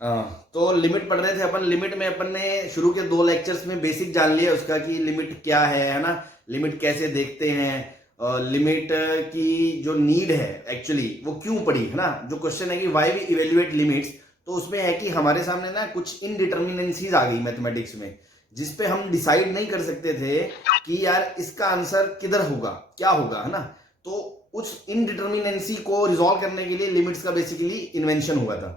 तो लिमिट पढ़ रहे थे अपन। लिमिट में अपन ने शुरू के 2 लेक्चर्स में बेसिक जान लिया उसका कि लिमिट क्या है ना, लिमिट कैसे देखते हैं, लिमिट की जो नीड है एक्चुअली वो क्यों पड़ी है ना। जो क्वेश्चन है कि व्हाई वी इवेल्युएट लिमिट्स, तो उसमें है कि हमारे सामने ना कुछ इनडिटर्मिनेंसीज आ गई मैथमेटिक्स में, जिसपे हम डिसाइड नहीं कर सकते थे कि यार इसका आंसर किधर होगा, क्या होगा, है ना। तो उस इनडिटर्मिनेंसी को रिजॉल्व करने के लिए लिमिट्स का बेसिकली इन्वेंशन हुआ था।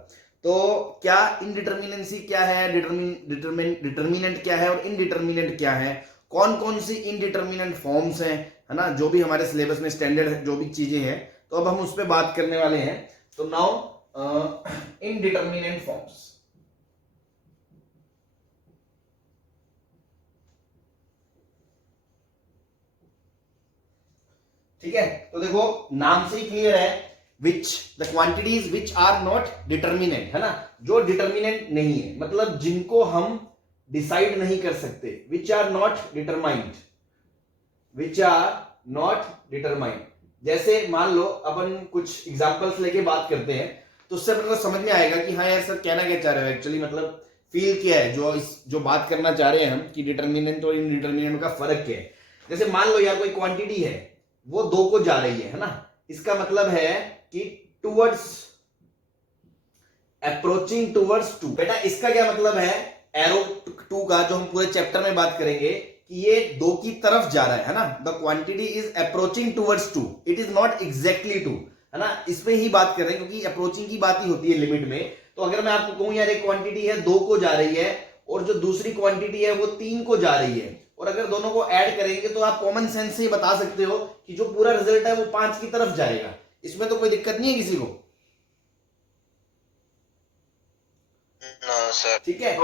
तो क्या इनडिटर्मिनेंसी क्या है, डिटर्मिनेंट क्या है और इनडिटर्मिनेंट क्या है, कौन कौन सी इनडिटर्मिनेंट फॉर्म्स हैं, है ना, जो भी हमारे सिलेबस में स्टैंडर्ड जो भी चीजें हैं, तो अब हम उस पर बात करने वाले हैं। तो नाउ इनडिटर्मिनेंट फॉर्म्स। ठीक है, तो देखो नाम से ही क्लियर है, which the quantities which are not determinant, है ना, जो डिटर्मिनेंट नहीं है, मतलब जिनको हम डिसाइड नहीं कर सकते, which are not determined, which are not determined. जैसे मान लो अपन कुछ एग्जांपल्स लेके बात करते हैं, तो उससे मतलब समझ में आएगा कि हाँ यार सर कहना क्या चाह रहे हो एक्चुअली, मतलब फील क्या है, जो बात करना चाह रहे हैं हम कि डिटर्मिनेंट और इनडिटर्मिनेंट का फर्क क्या है। जैसे मान लो यार कोई क्वांटिटी है वो 2 को जा रही है ना, इसका मतलब है कि टूवर्ड्स, अप्रोचिंग टूवर्ड्स 2। बेटा इसका क्या मतलब है, एरो 2 का, जो हम पूरे चैप्टर में बात करेंगे कि ये 2 की तरफ जा रहा है ना। The quantity is approaching towards 2, it is not exactly 2, है ना। इसमें ही बात कर रहे हैं क्योंकि अप्रोचिंग की बात ही होती है लिमिट में। तो अगर मैं आपको कहूं यार एक क्वांटिटी है 2 को जा रही है और जो दूसरी क्वांटिटी है वो 3 को जा रही है, और अगर दोनों को ऐड करेंगे तो आप कॉमन सेंस से बता सकते हो कि जो पूरा रिजल्ट है वो 5 की तरफ जाएगा। इसमें तो कोई दिक्कत नहीं है किसी को। सर ठीक है,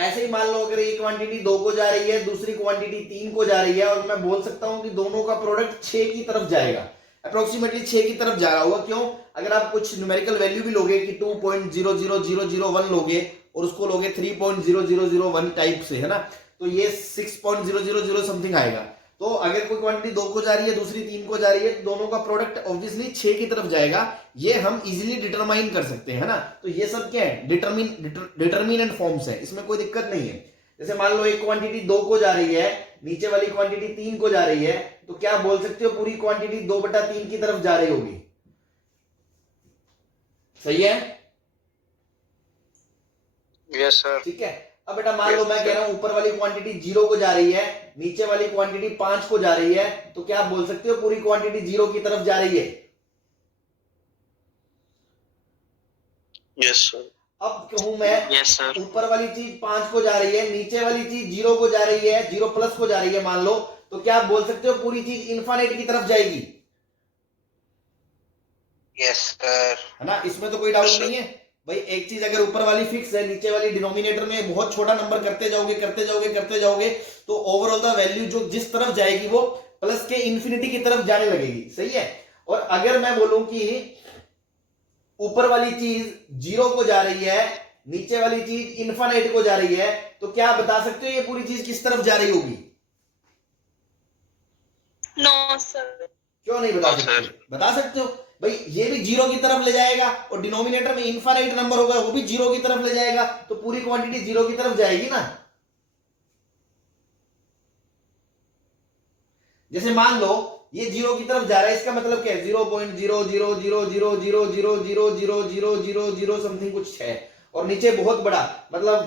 ऐसे ही मान लो अगर एक क्वांटिटी 2 को जा रही है, दूसरी क्वांटिटी 3 को जा रही है, और मैं बोल सकता हूं कि दोनों का प्रोडक्ट 6 की तरफ जाएगा, अप्रोक्सीमेटली 6 की तरफ जा रहा होगा। क्यों? अगर आप कुछ न्यूमेरिकल वैल्यू भी लोगे कि 2.00001 लोगे और उसको लोगे 3.0001 टाइप से, है ना, तो ये 6.000 समथिंग आएगा। तो अगर कोई क्वांटिटी 2 को जा रही है, दूसरी 3 को जा रही है, तो दोनों का प्रोडक्ट ऑब्वियसली 6 की तरफ जाएगा। ये हम इजीली डिटरमाइन कर सकते हैं, है ना। तो ये सब क्या है, डिटर्मिनेंट फॉर्म्स है, इसमें कोई दिक्कत नहीं है। जैसे मान लो एक क्वांटिटी 2 को जा रही है, नीचे वाली क्वांटिटी 3 को जा रही है, तो क्या बोल सकते हो पूरी क्वांटिटी 2/3 की तरफ जा रही होगी। सही है? Yes sir. ठीक है, अब बेटा मान लो मैं कह रहा हूं ऊपर वाली क्वांटिटी 0 को जा रही है, नीचे वाली क्वांटिटी 5 को जा रही है, तो क्या आप बोल सकते हो पूरी क्वांटिटी 0 की तरफ जा रही है। Yes sir. अब कहूं मैं यस सर। ऊपर वाली चीज 5 को जा रही है, नीचे वाली चीज 0 को जा रही है, 0 प्लस को जा रही है मान लो, तो क्या आप बोल सकते हो पूरी चीज इन्फिनिट की तरफ जाएगी। Yes sir. है ना, इसमें तो कोई डाउट नहीं है भाई। एक चीज अगर ऊपर वाली फिक्स है, नीचे वाली डिनोमिनेटर में बहुत छोटा नंबर करते जाओगे करते जाओगे करते जाओगे, तो ओवरऑल द वैल्यू जो जिस तरफ जाएगी वो प्लस के इंफिनिटी की तरफ जाने लगेगी। सही है? और अगर मैं बोलूं कि ऊपर वाली चीज 0 को जा रही है, नीचे वाली चीज इन्फिनिट को जा रही है, तो क्या आप बता सकते हो ये पूरी चीज किस तरफ जा रही होगी। No sir. क्यों नहीं बता सकते? बता सकते हो भाई, ये भी 0 की तरफ ले जाएगा और डिनोमिनेटर में इनफाइनाइट नंबर होगा वो भी 0 की तरफ ले जाएगा, तो पूरी क्वांटिटी 0 की तरफ जाएगी ना। जैसे मान लो ये 0 की तरफ जा रहा है, इसका मतलब क्या है, 0.00000000000 समथिंग कुछ है, और नीचे बहुत बड़ा मतलब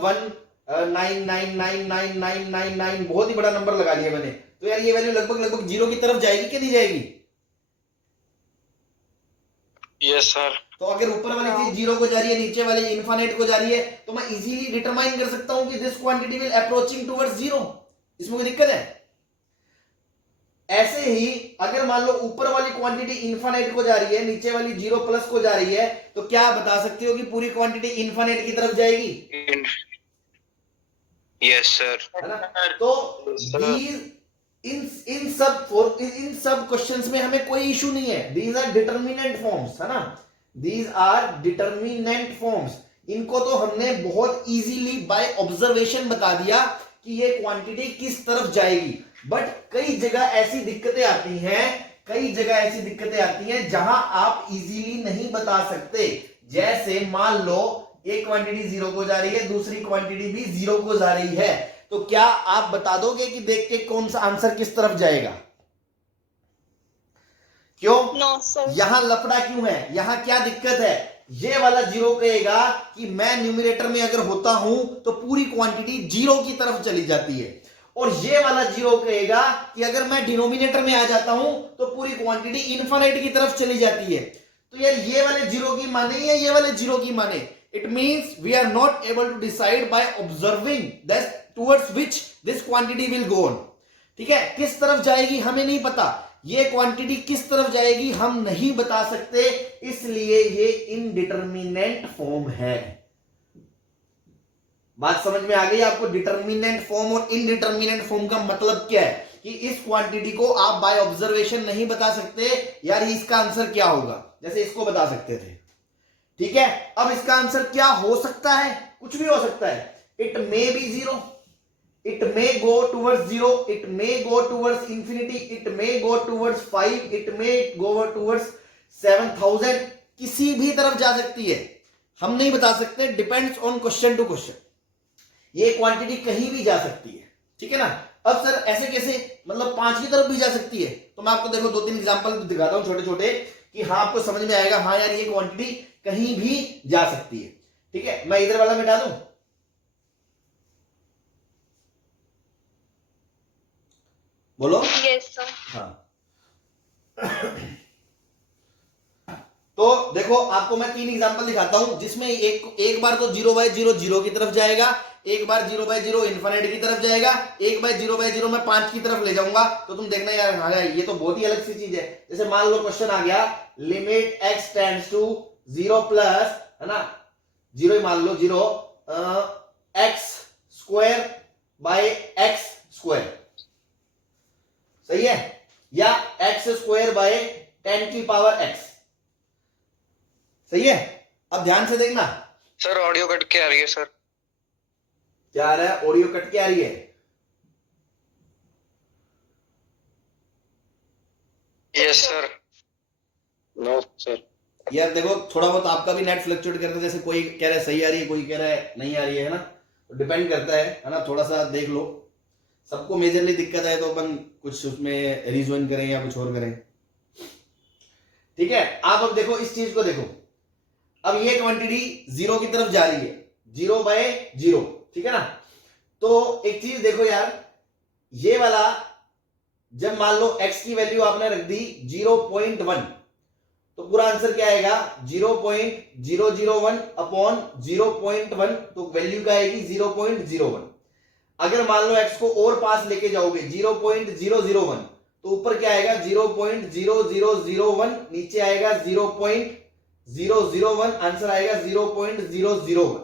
199999999 बहुत ही बड़ा नंबर लगा दिया मैंने, तो यार ये वैल्यू लगभग लगभग 0 की तरफ जाएगी कि नहीं जाएगी। Yes sir. तो अगर ऊपर वाली चीज 0 को जा रही है, नीचे वाली इनफिनिट को जा रही है, तो मैं इजीली डिटरमाइन कर सकता हूं कि this quantity will approaching towards 0। इसमें कोई दिक्कत है? ऐसे ही अगर मान लो ऊपर वाली क्वांटिटी इनफिनिट को जा रही है, नीचे वाली 0 प्लस को जा रही है, तो क्या आप बता सकते हो कि पूरी क्वांटिटी इनफिनिट की तरफ जाएगी। Yes sir. है ना, तो इन सब क्वेश्चंस में हमें कोई इशू नहीं है। दीज आर डिटर्मिनेंट फॉर्म्स, है ना, दीज आर डिटर्मिनेंट फॉर्म्स। इनको तो हमने बहुत इजीली बाय ऑब्जर्वेशन बता दिया कि ये क्वांटिटी किस तरफ जाएगी। बट कई जगह ऐसी दिक्कतें आती हैं जहां आप इजीली नहीं बता सकते। जैसे मान लो एक क्वांटिटी जीरो को जा रही है, दूसरी क्वांटिटी भी जीरो को जा रही है, तो क्या आप बता दोगे कि देख के कौन सा आंसर किस तरफ जाएगा? क्यों? No, sir. यहां लफड़ा क्यों है? यहां क्या दिक्कत है? ये वाला जीरो कहेगा कि मैं न्यूमरेटर में अगर होता हूं तो पूरी क्वांटिटी जीरो की तरफ चली जाती है, और ये वाला जीरो कहेगा कि अगर मैं डिनोमिनेटर में आ जाता हूं तो पूरी क्वांटिटी इनफाइनाइट की तरफ चली जाती है। तो यार ये वाले जीरो की माने या ये वाले जीरो की माने? It means we are not able to decide by observing that towards which this quantity will go on. ठीक है, किस तरफ जाएगी हमें नहीं पता, ये क्वांटिटी किस तरफ जाएगी हम नहीं बता सकते, इसलिए ये इनडिटरमिनेंट फॉर्म है। बात समझ में आ गई आपको? डिटरमिनेंट फॉर्म और इनडिटरमिनेंट फॉर्म का मतलब क्या है कि इस क्वांटिटी को आप बाय ऑब्जर्वेशन नहीं बता सकते यार इसका आंसर क्या होगा, जैसे इसको बता सकते थे। ठीक है, अब इसका आंसर क्या हो सकता है? कुछ भी हो सकता है। It may be zero, it may go towards zero, it may go towards infinity, it may go towards 5, it may go towards 7000, किसी भी तरफ जा सकती है, हम नहीं बता सकते, depends on question to question. ये क्वांटिटी कहीं भी जा सकती है, ठीक है ना। अब सर ऐसे कैसे, मतलब 5 की तरफ भी जा सकती है? तो मैं आपको देखो 2-3 एग्जांपल दिखाता हूं छोटे छोटे, कि हाँ आपको समझ में आएगा, हाँ यार ये क्वांटिटी कहीं भी जा सकती है। ठीक है, मैं इधर वाला मिटा दूं, बोलो। Yes, sir. हाँ तो देखो आपको मैं 3 एग्जांपल दिखाता हूं, जिसमें एक बार तो 0/0 जीरो की तरफ जाएगा, एक बार 0/0 इनफाइनाइट की तरफ जाएगा, एक बार 0/0 मैं 5 की तरफ ले जाऊंगा। तो तुम देखना यार, हाँ ये तो बहुत ही अलग सी चीज है। जैसे मान लो क्वेश्चन आ गया, limit x tends to 0 plus, है ना, 0 ही मान लो, 0 x square by x square, सही है, या x स्क्वायर बाय 10 की पावर x, सही है। अब ध्यान से देखना सर ऑडियो कट के आ रही है सर। क्या आ रहा है? ऑडियो कट के आ रही है? Yes sir. No sir. यार देखो थोड़ा बहुत आपका भी नेट फ्लक्चुएट करता है, जैसे कोई कह रहा है सही आ रही है, कोई कह रहा है नहीं आ रही है ना, तो डिपेंड करता है ना, थोड़ा सा देख लो। सबको मेजरली दिक्कत है तो अपन कुछ उसमें रिज्वाइन करें या कुछ और करें। ठीक है, आप अब देखो इस चीज को देखो, अब ये क्वांटिटी 0 की तरफ जा रही है, 0/0, ठीक है ना। तो एक चीज देखो यार, ये वाला जब मान लो x की वैल्यू आपने रख दी 0.1, तो पूरा आंसर क्या आएगा? 0.001 अपॉन 0.1, तो वैल्यू क्या आएगी? 0.01। अगर मान लो x को और पास लेके जाओगे 0.001, तो ऊपर क्या आएगा? 0.0001, नीचे आएगा 0.001, आंसर आएगा 0.001।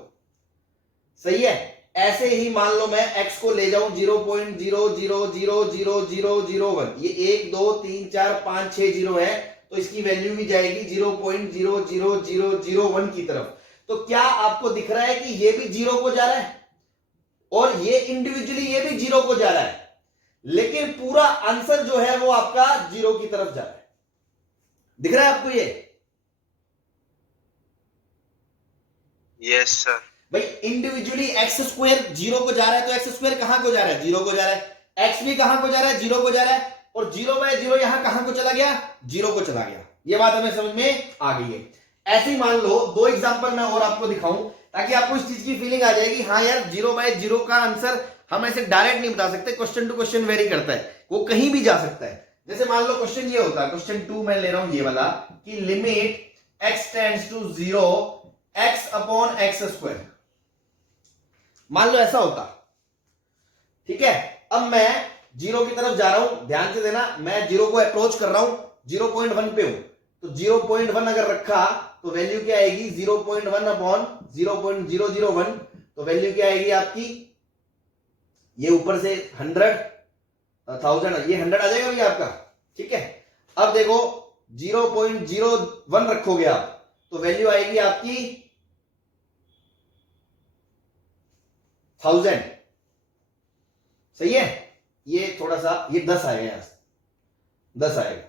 सही है। ऐसे ही मान लो मैं x को ले जाऊं 0.00000001, ये 1 2 3 4 5 6 जीरो है, तो इसकी वैल्यू भी जाएगी 0.00001 की तरफ। तो क्या आपको दिख रहा है कि ये भी जीरो को जा रहा है और ये इंडिविजुअली ये भी जीरो को जा रहा है, लेकिन पूरा आंसर जो है वो आपका जीरो की तरफ जा रहा है। दिख रहा है आपको ये? Yes sir. भाई इंडिविजुअली एक्स स्क्वायर जीरो को जा रहा है, तो एक्स स्क्वायर कहां को जा रहा है? जीरो को जा रहा है। एक्स भी कहां को जा रहा है? जीरो को जा रहा है। और 0/0 यहां कहां को चला गया? जीरो को चला गया। ये बात हमें समझ में आ गई है। ऐसे ही मान लो 2 एग्जांपल मैं और आपको दिखाऊं, ताकि आपको इस चीज की फीलिंग आ जाएगी, हाँ यार 0/0 का आंसर हम ऐसे डायरेक्ट नहीं बता सकते, क्वेश्चन टू क्वेश्चन वेरी करता है, वो कहीं भी जा सकता है। जैसे मान लो क्वेश्चन ये होता है, क्वेश्चन 2 मैं ले रहा हूं ये वाला, कि limit x tends to 0 x upon x square, मान लो ऐसा होता। ठीक है, अब मैं 0 की तरफ जा रहा हूं, ध्यान से देना, मैं 0 को अप्रोच कर रहा हूं, 0.1 पे हूं, तो 0.1 अगर रखा तो वैल्यू क्या आएगी? 0.1 अपॉन 0.001, तो वैल्यू क्या आएगी आपकी? ये ऊपर से 100,000, ये 100 आ जाएगा भैया आपका। ठीक है, अब देखो 0.01 रखोगे आप, तो वैल्यू आएगी आपकी 1000। सही है। ये थोड़ा सा, ये 10 आएगा, यहां से 10 आएगा,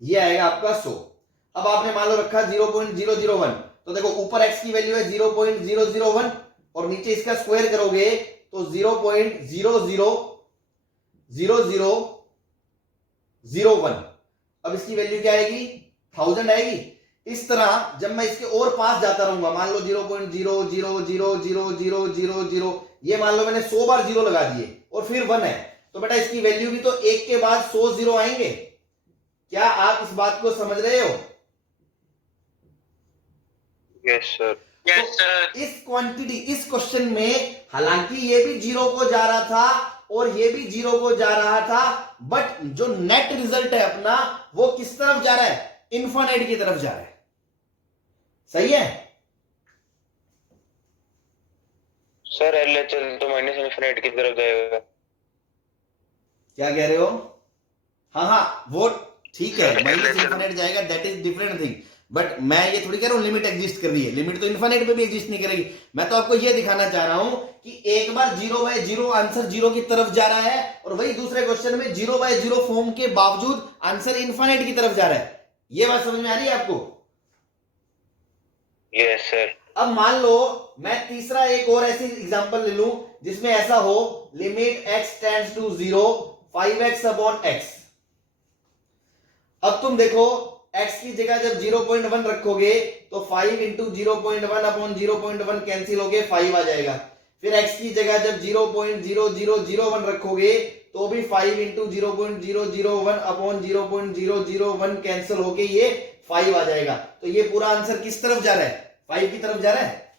ये आएगा आपका 100। अब आपने मान लो रखा 0.001, तो देखो ऊपर x की वैल्यू है 0.001 और नीचे इसका स्क्वायर करोगे तो 0.000001। अब इसकी वैल्यू क्या आएगी? 1000 आएगी। इस तरह जब मैं इसके और पास जाता रहूंगा, मान लो 0.000000, ये मान लो मैंने 100 बार जीरो लगा दिए और फिर 1 है, तो बेटा इसकी वैल्यू भी तो एक के बाद 100 जीरो आएंगे। क्या आप इस बात को समझ रहे हो? Yes sir. Yes, sir. इस क्वांटिटी, इस क्वेश्चन में हालांकि ये भी जीरो को जा रहा था और ये भी जीरो को जा रहा था, बट जो नेट रिजल्ट है अपना वो किस तरफ जा रहा है? इन्फिनिट की तरफ जा रहा है। सही है? सर LHL तो माइनस इन्फिनिट की तरफ जाएगा। क्या कह रहे हो? हाँ वो ठीक है, Sir, माइनस LHL इन्फिनिट जाएगा, that is different thing. But मैं ये थोड़ी कह रहा हूं लिमिट एग्जिस्ट कर रही है, लिमिट तो इन्फिनिट पे भी एग्जिस्ट नहीं करेगी। मैं तो आपको ये दिखाना चाह रहा हूं कि एक बार 0/0 आंसर जीरो की तरफ जा रहा है और वही दूसरे क्वेश्चन में 0/0 फॉर्म के बावजूद आंसर इन्फिनिट की तरफ जा रहा है। ये बात समझ में आ रही है आपको? Yes sir. अब मान लो मैं तीसरा एक और ऐसी एग्जांपल ले लूं जिसमें ऐसा हो, limit x tends to 0 5x upon x। अब तुम देखो x की जगह जब 0.1 रखोगे तो 5 इंटू 0.1 अपॉन 0.1 कैंसिल होके 5 आ जाएगा। फिर x की जगह जब 0.0001 रखोगे तो भी 5 इंटू 0.001 अपॉन 0.001 कैंसिल होके ये 5 आ जाएगा। तो ये पूरा आंसर किस तरफ जा रहा है? 5 की तरफ जा रहा है।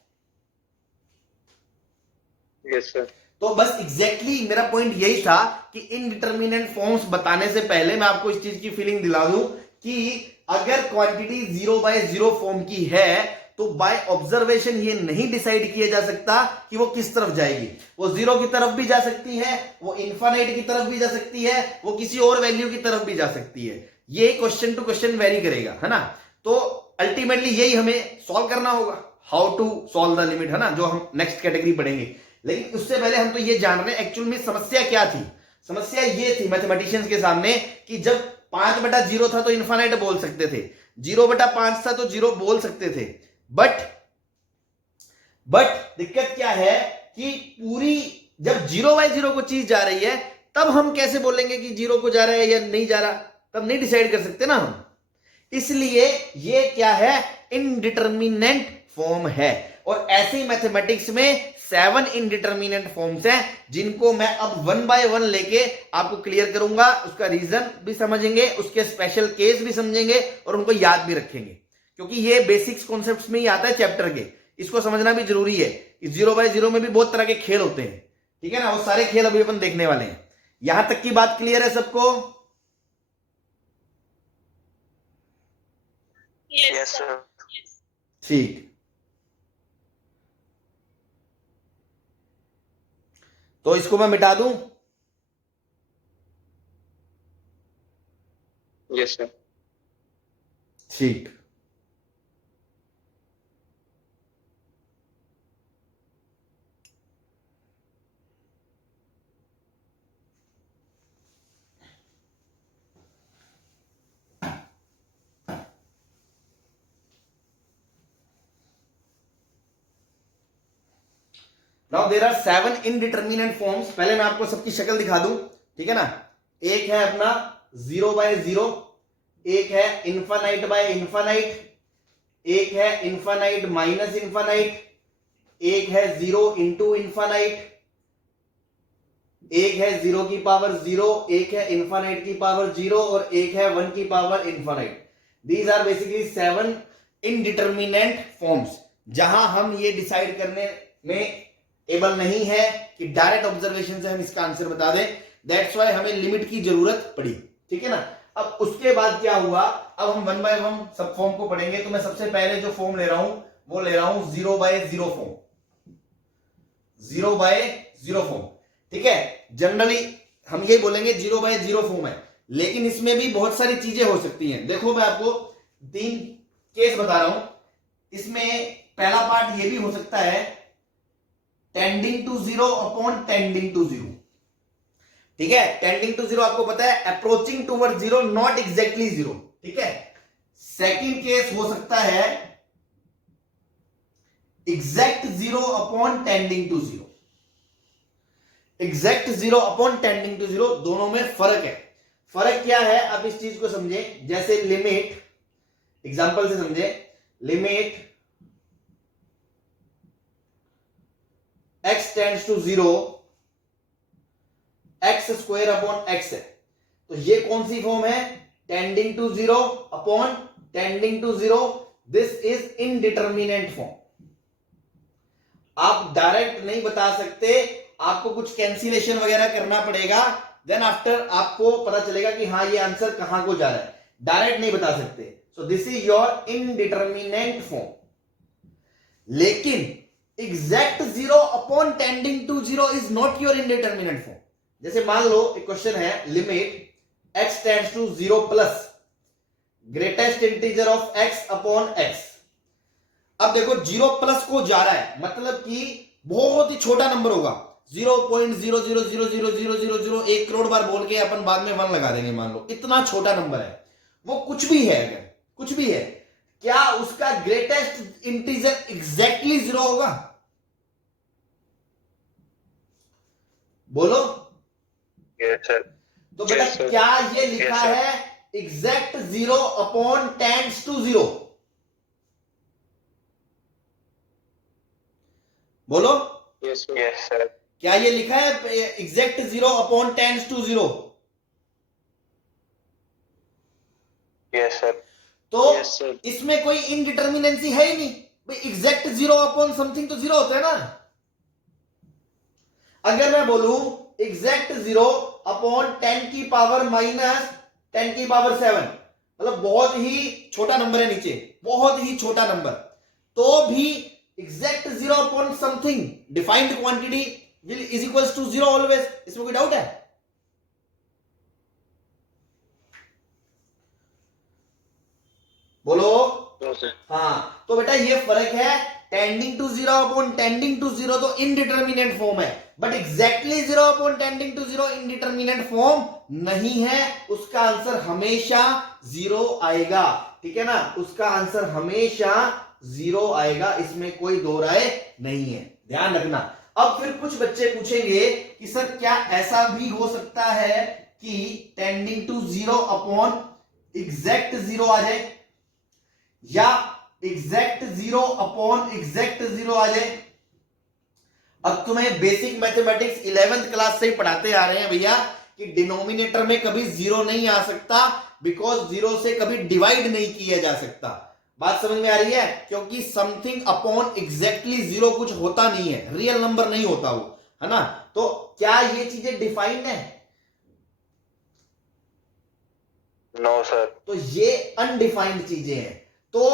Yes sir. तो बस एग्जैक्टली मेरा पॉइंट यही था कि इनडिटरमिनेंट फॉर्म्स बताने से पहले मैं आपको इस चीज की फीलिंग दिला दूं कि अगर क्वांटिटी 0/0 फॉर्म की है तो बाय ऑब्जर्वेशन ये नहीं डिसाइड किया जा सकता कि वो किस तरफ जाएगी। वो 0 की तरफ भी जा सकती है, वो इन्फिनिट की तरफ भी जा सकती है, वो किसी और वैल्यू की तरफ भी जा सकती है। ये क्वेश्चन टू क्वेश्चन वेरी करेगा, है ना? तो अल्टीमेटली यही हमें सॉल्व करना होगा, how to solve the limit, है ना, जो हम नेक्स्ट कैटेगरी पढ़ेंगे। लेकिन उससे पहले हम तो ये जान रहे हैं एक्चुअल में समस्या क्या थी। समस्या ये थी मैथमेटिशियंस के सामने कि जब 5/0 था तो इन्फिनिट बोल सकते थे, 0/5 था तो 0 बोल सकते थे, बट दिक्कत क्या है कि पूरी जब 0/0 को चीज जा रही है तब हम कैसे बोलेंगे कि 0 को जा रहा है या नहीं जा रहा? तब नहीं डिसाइड कर सकते ना हम। इसलिए ये क्या है? इनडिटरमिनेंट फॉर्म है। और ऐसे ही मैथमेटिक्स में 7 इनडिटरमिनेंट फॉर्म्स हैं जिनको मैं अब 1 बाय 1 लेके आपको क्लियर करूंगा। उसका रीजन भी समझेंगे, उसके स्पेशल केस भी समझेंगे और उनको याद भी रखेंगे, क्योंकि ये बेसिक्स कॉन्सेप्ट्स में ही आता है चैप्टर के। इसको समझना भी जरूरी है। इस 0/0 में भी बहुत तरह के खेल होते हैं, ठीक है ना? वो सारे खेल अभी अपन देखने वाले हैं। यहां तक की बात क्लियर है सबको? Yes, sir. ठीक। तो इसको मैं मिटा दूं? Yes sir. ठीक। Now there are 7 indeterminate forms. पहले मैं आपको सबकी शक्ल दिखा दूं, ठीक है ना? एक है अपना 0/0, एक है इन्फिनिट बाय इन्फिनिट, एक है इन्फिनिट माइनस इन्फिनिट, एक है 0 इंटू इन्फिनिट, एक है 0 की पावर 0, एक है इन्फिनिट की पावर 0 और एक है 1 की power infinite. These are basically 7 indeterminate forms, जहां हम ये डिसाइड करने में एबल नहीं है कि डायरेक्ट ऑब्जर्वेशन से हम इसका आंसर बता दें। दैट्स व्हाई हमें लिमिट की जरूरत पड़ी, ठीक है ना? अब उसके बाद क्या हुआ? अब हम 1 बाय 1 सब फॉर्म को पढ़ेंगे। तो मैं सबसे पहले जो फॉर्म ले रहा हूं वो ले रहा हूं 0/0 फॉर्म, 0/0 फॉर्म, ठीक है? जनरली हम ये बोलेंगे 0/0 फॉर्म है, लेकिन इसमें भी बहुत सारी चीजें हो सकती हैं। देखो मैं आपको 3 केस बता रहा हूं। इसमें पहला पार्ट ये भी हो सकता है tending to 0 upon tending to 0, ठीक है? टेंडिंग टू 0 आपको पता है अप्रोचिंग टूवर्ड 0, नॉट एग्जैक्टली 0, ठीक है? सेकंड केस हो सकता है exact zero upon tending to zero. Exact zero upon tending to zero, दोनों में फर्क है। फर्क क्या है, आप इस चीज को समझे। जैसे लिमिट, एग्जांपल से समझे, limit x tends to zero, x squared upon x है, तो ये कौन सी फॉर्म है, tending to zero upon tending to zero. This is indeterminate form. आप डायरेक्ट नहीं बता सकते, आपको कुछ कैंसिलेशन वगैरह करना पड़ेगा, देन आफ्टर आपको पता चलेगा कि हाँ ये आंसर कहां को जा रहा है। डायरेक्ट नहीं बता सकते। So this is your indeterminate form. लेकिन exact zero upon tending to zero is not your indeterminate form. जैसे मान लो एक क्वेश्चन है, limit x tends to zero plus greatest integer of x upon x। अब देखो जीरो प्लस को जा रहा है, मतलब कि बहुत ही छोटा नंबर होगा, 0.0000000, 1 करोड़ बार बोल के अपन बाद में 1 लगा देंगे, मान लो इतना छोटा नंबर है, वो कुछ भी है, अगर कुछ भी है, क्या उसका ग्रेटेस्ट इंटीजर एग्जैक्टली जीरो होगा? बोलो। Yes sir. तो बेटा Yes, sir. क्या ये लिखा Yes, sir. है exact zero upon tends to zero? बोलो। Yes sir. क्या ये लिखा है exact zero upon tends to zero? Yes sir. तो Yes, sir. इसमें कोई इनडिटर्मिनेंसी है ही नहीं भाई। एग्जैक्ट जीरो अपॉन समथिंग तो जीरो होता है ना। अगर मैं बोलूं एग्जैक्ट जीरो अपॉन 10 की पावर माइनस 10 की पावर 7, मतलब बहुत ही छोटा नंबर है नीचे, बहुत ही छोटा नंबर, तो भी exact zero upon something defined quantity will is equals to zero always. इसमें कोई डाउट है? बोलो। No sir. हाँ, तो बेटा ये फर्क है, tending to zero upon tending to zero तो इनडिटर्मिनेंट फॉर्म है, but exactly zero upon tending to zero indeterminate form नहीं है। उसका आंसर हमेशा जीरो आएगा, ठीक है ना, उसका आंसर हमेशा जीरो आएगा, इसमें कोई दो राय नहीं है, ध्यान रखना। अब फिर कुछ बच्चे पूछेंगे कि सर क्या ऐसा भी हो सकता है कि tending to zero upon exact zero आ जाए, या exact zero upon exact zero आ जाए? अब तुम्हें बेसिक मैथमेटिक्स 11th क्लास से ही पढ़ाते आ रहे हैं भैया कि डिनोमिनेटर में कभी जीरो नहीं आ सकता, बिकॉज जीरो से कभी डिवाइड नहीं किया जा सकता। बात समझ में आ रही है? क्योंकि समथिंग अपॉन एग्जैक्टली जीरो कुछ होता नहीं है, रियल नंबर नहीं होता वो, है ना। तो क्या ये चीजें डिफाइंड है? No sir. तो ये अनडिफाइंड चीजें हैं। तो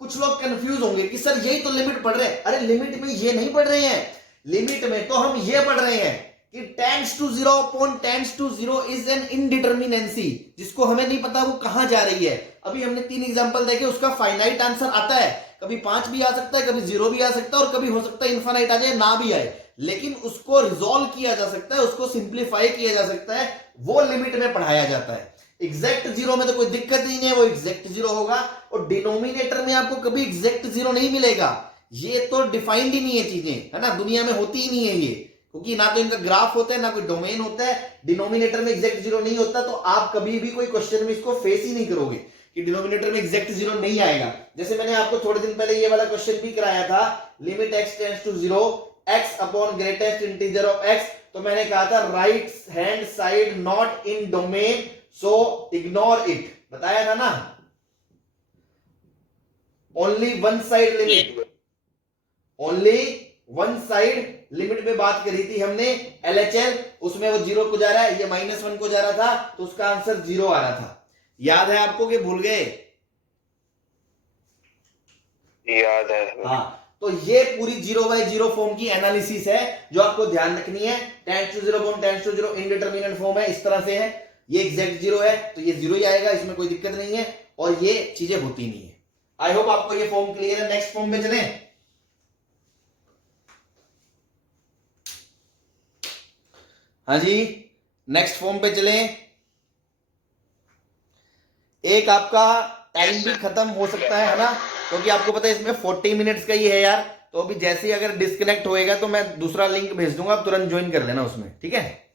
कुछ लोग कंफ्यूज होंगे कि सर यही तो लिमिट पढ़ रहे हैं। अरे लिमिट में ये नहीं पढ़ रहे हैं, लिमिट में तो हम ये पढ़ रहे हैं कि tends to zero upon tends to zero is an indeterminacy, जिसको हमें नहीं पता वो कहां जा रही है। अभी हमने 3 एग्जांपल देखे, उसका फाइनाइट आंसर आता है, कभी 5 भी आ सकता है, कभी 0 भी आ सकता है, और कभी हो सकता है इनफाइनाइट आ जाए, ना भी आए, लेकिन उसको रिजॉल्व किया जा सकता है, उसको सिंप्लीफाई किया जा सकता है, वो लिमिट में पढ़ाया जाता है। एग्जैक्ट जीरो में तो कोई दिक्कत ही नहीं है, वो एग्जैक्ट जीरो होगा, और डिनोमिनेटर में आपको कभी एग्जैक्ट जीरो नहीं मिलेगा। ये तो डिफाइंड ही नहीं है चीजें, है ना, दुनिया में होती ही नहीं है ये, क्योंकि ना तो इनका ग्राफ होता है, ना कोई डोमेन होता है। डिनोमिनेटर में एग्जैक्ट जीरो नहीं होता, तो आप कभी भी कोई क्वेश्चन में इसको फेस ही नहीं करोगे कि डिनोमिनेटर में एग्जैक्ट जीरो नहीं आएगा। जैसे मैंने आपको थोड़े दिन पहले ये वाला क्वेश्चन भी कराया था, limit x tends to zero x upon greatest integer of x, तो मैंने कहा था right hand side not in domain, so ignore it, बताया था ना। Only one side limit, only one side limit में बात करी थी हमने, LHL, उसमें वो जीरो को जा रहा है, ये -1 को जा रहा था, तो उसका आंसर जीरो आ रहा था। याद है आपको कि भूल गए? याद है। हाँ, तो ये पूरी 0/0 फॉर्म की एनालिसिस है जो आपको ध्यान रखनी है। Tends to zero upon tends to zero indeterminate form है, इस तरह से है। ये एग्जैक्ट जीरो है तो ये जीरो ही आएगा, इसमें कोई दिक्कत नहीं है, और ये चीजें होती नहीं है। आई होप आपको ये फॉर्म क्लियर है। नेक्स्ट फॉर्म में चलें। हाँ जी, नेक्स्ट फॉर्म पे चलें। एक आपका टाइम भी खत्म हो सकता है ना, क्योंकि आपको पता है इसमें 40 मिनट्स का ही है यार, तो अभी जैसे ही अगर डिस्कनेक्ट होएगा तो मैं दूसरा लिंक भेज दूंगा, आप तुरंत ज्वाइन कर लेना उसमें, ठीक है।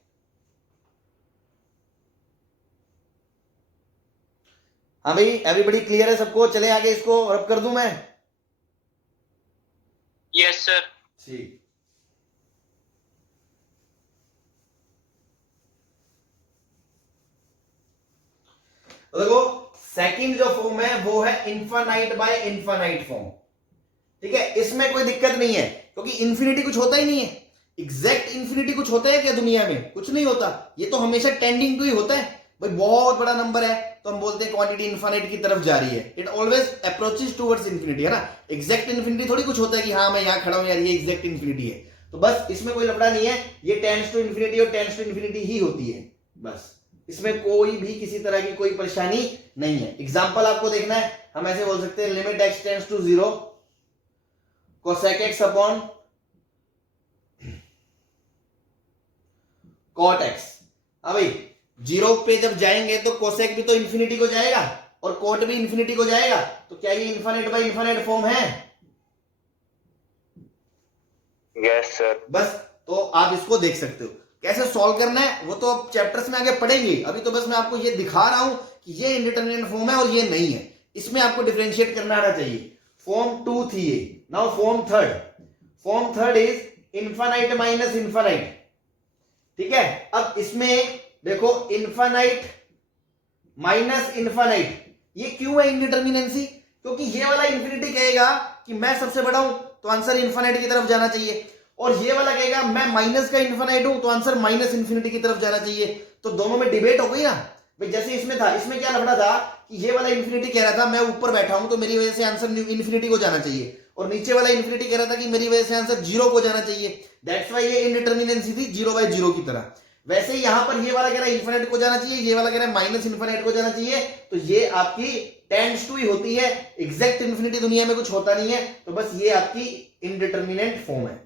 हाँ भाई, एवरीबडी क्लियर है सबको? चले आगे, इसको रब कर दूं मैं? Yes sir. ठीक। तो देखो सेकंड जो फॉर्म है वो है इन्फानाइट बाय इन्फानाइट फॉर्म, ठीक है। इसमें कोई दिक्कत नहीं है क्योंकि इंफिनिटी कुछ होता ही नहीं है। एग्जैक्ट इंफिनिटी कुछ होता है क्या दुनिया में? कुछ नहीं होता, ये तो हमेशा टेंडिंग टू ही होता है। भाई बहुत बड़ा नंबर है तो हम बोलते हैं क्वांटिटी इन्फानाइट की तरफ जा रही है, it always approaches towards infinity, है ना। एग्जैक्ट इंफिनिटी थोड़ी कुछ होता है कि हाँ मैं यहां खड़ा हूं यार, ये एग्जैक्ट इंफिनिटी है। तो बस इसमें कोई लफड़ा नहीं है, ये टेंड्स टू इंफिनिटी और टेंड्स टू इंफिनिटी ही होती है, बस इसमें कोई भी किसी तरह की कोई परेशानी नहीं है। एग्जाम्पल आपको देखना है, हम ऐसे बोल सकते हैं limit x tends to 0 cosec x upon cot x। अब भाई 0 पे जब जाएंगे तो कोसेक भी तो इंफिनिटी को जाएगा और कोट भी इंफिनिटी को जाएगा, तो क्या ये इन्फानाइट बाय इन्फानाइट फॉर्म है? Yes sir. बस तो आप इसको देख सकते हो। कैसे सॉल्व करना है वो तो अब चैप्टर्स में आगे पढ़ेंगे, अभी तो बस मैं आपको ये दिखा रहा हूं कि ये इंडिटरमिनेंट फॉर्म है और ये नहीं है। इसमें आपको डिफरेंशिएट करना आना चाहिए। फॉर्म 2 थी ये, now form third. Form third is infinite minus infinite, ठीक है। अब इसमें देखो इन्फानाइट माइनस इन्फानाइट, ये क्यों है इंडिटरमिनेंसी? क्योंकि ये वाला इंफिनिटी कहेगा कि मैं सबसे बड़ा हूं तो आंसर इन्फानाइट की तरफ जाना चाहिए, और ये वाला कहेगा मैं माइनस का इन्फानाइट हूं तो आंसर माइनस इन्फिनिटी की तरफ जाना चाहिए। तो दोनों में डिबेट हो गई ना भाई। जैसे इसमें था, इसमें क्या लफड़ा था कि ये वाला इन्फिनिटी कह रहा था मैं ऊपर बैठा हूं तो मेरी वजह से आंसर इन्फिनिटी को जाना चाहिए, और नीचे वाला इन्फिनिटी कह रहा था कि मेरी वजह से आंसर 0 को जाना चाहिए। दैट्स व्हाई ये इंडिटरमिनेंसी थी 0/0 की तरह। वैसे ही यहां पर ये वाला कह रहा है इन्फिनिटी को जाना चाहिए, ये वाला कह रहा है माइनस इन्फिनिटी को जाना चाहिए, तो ये आपकी टेंड्स टू ही होती है। एग्जैक्ट इन्फिनिटी दुनिया में कुछ होता नहीं है, तो बस ये आपकी इंडिटरमिनेंट फॉर्म है,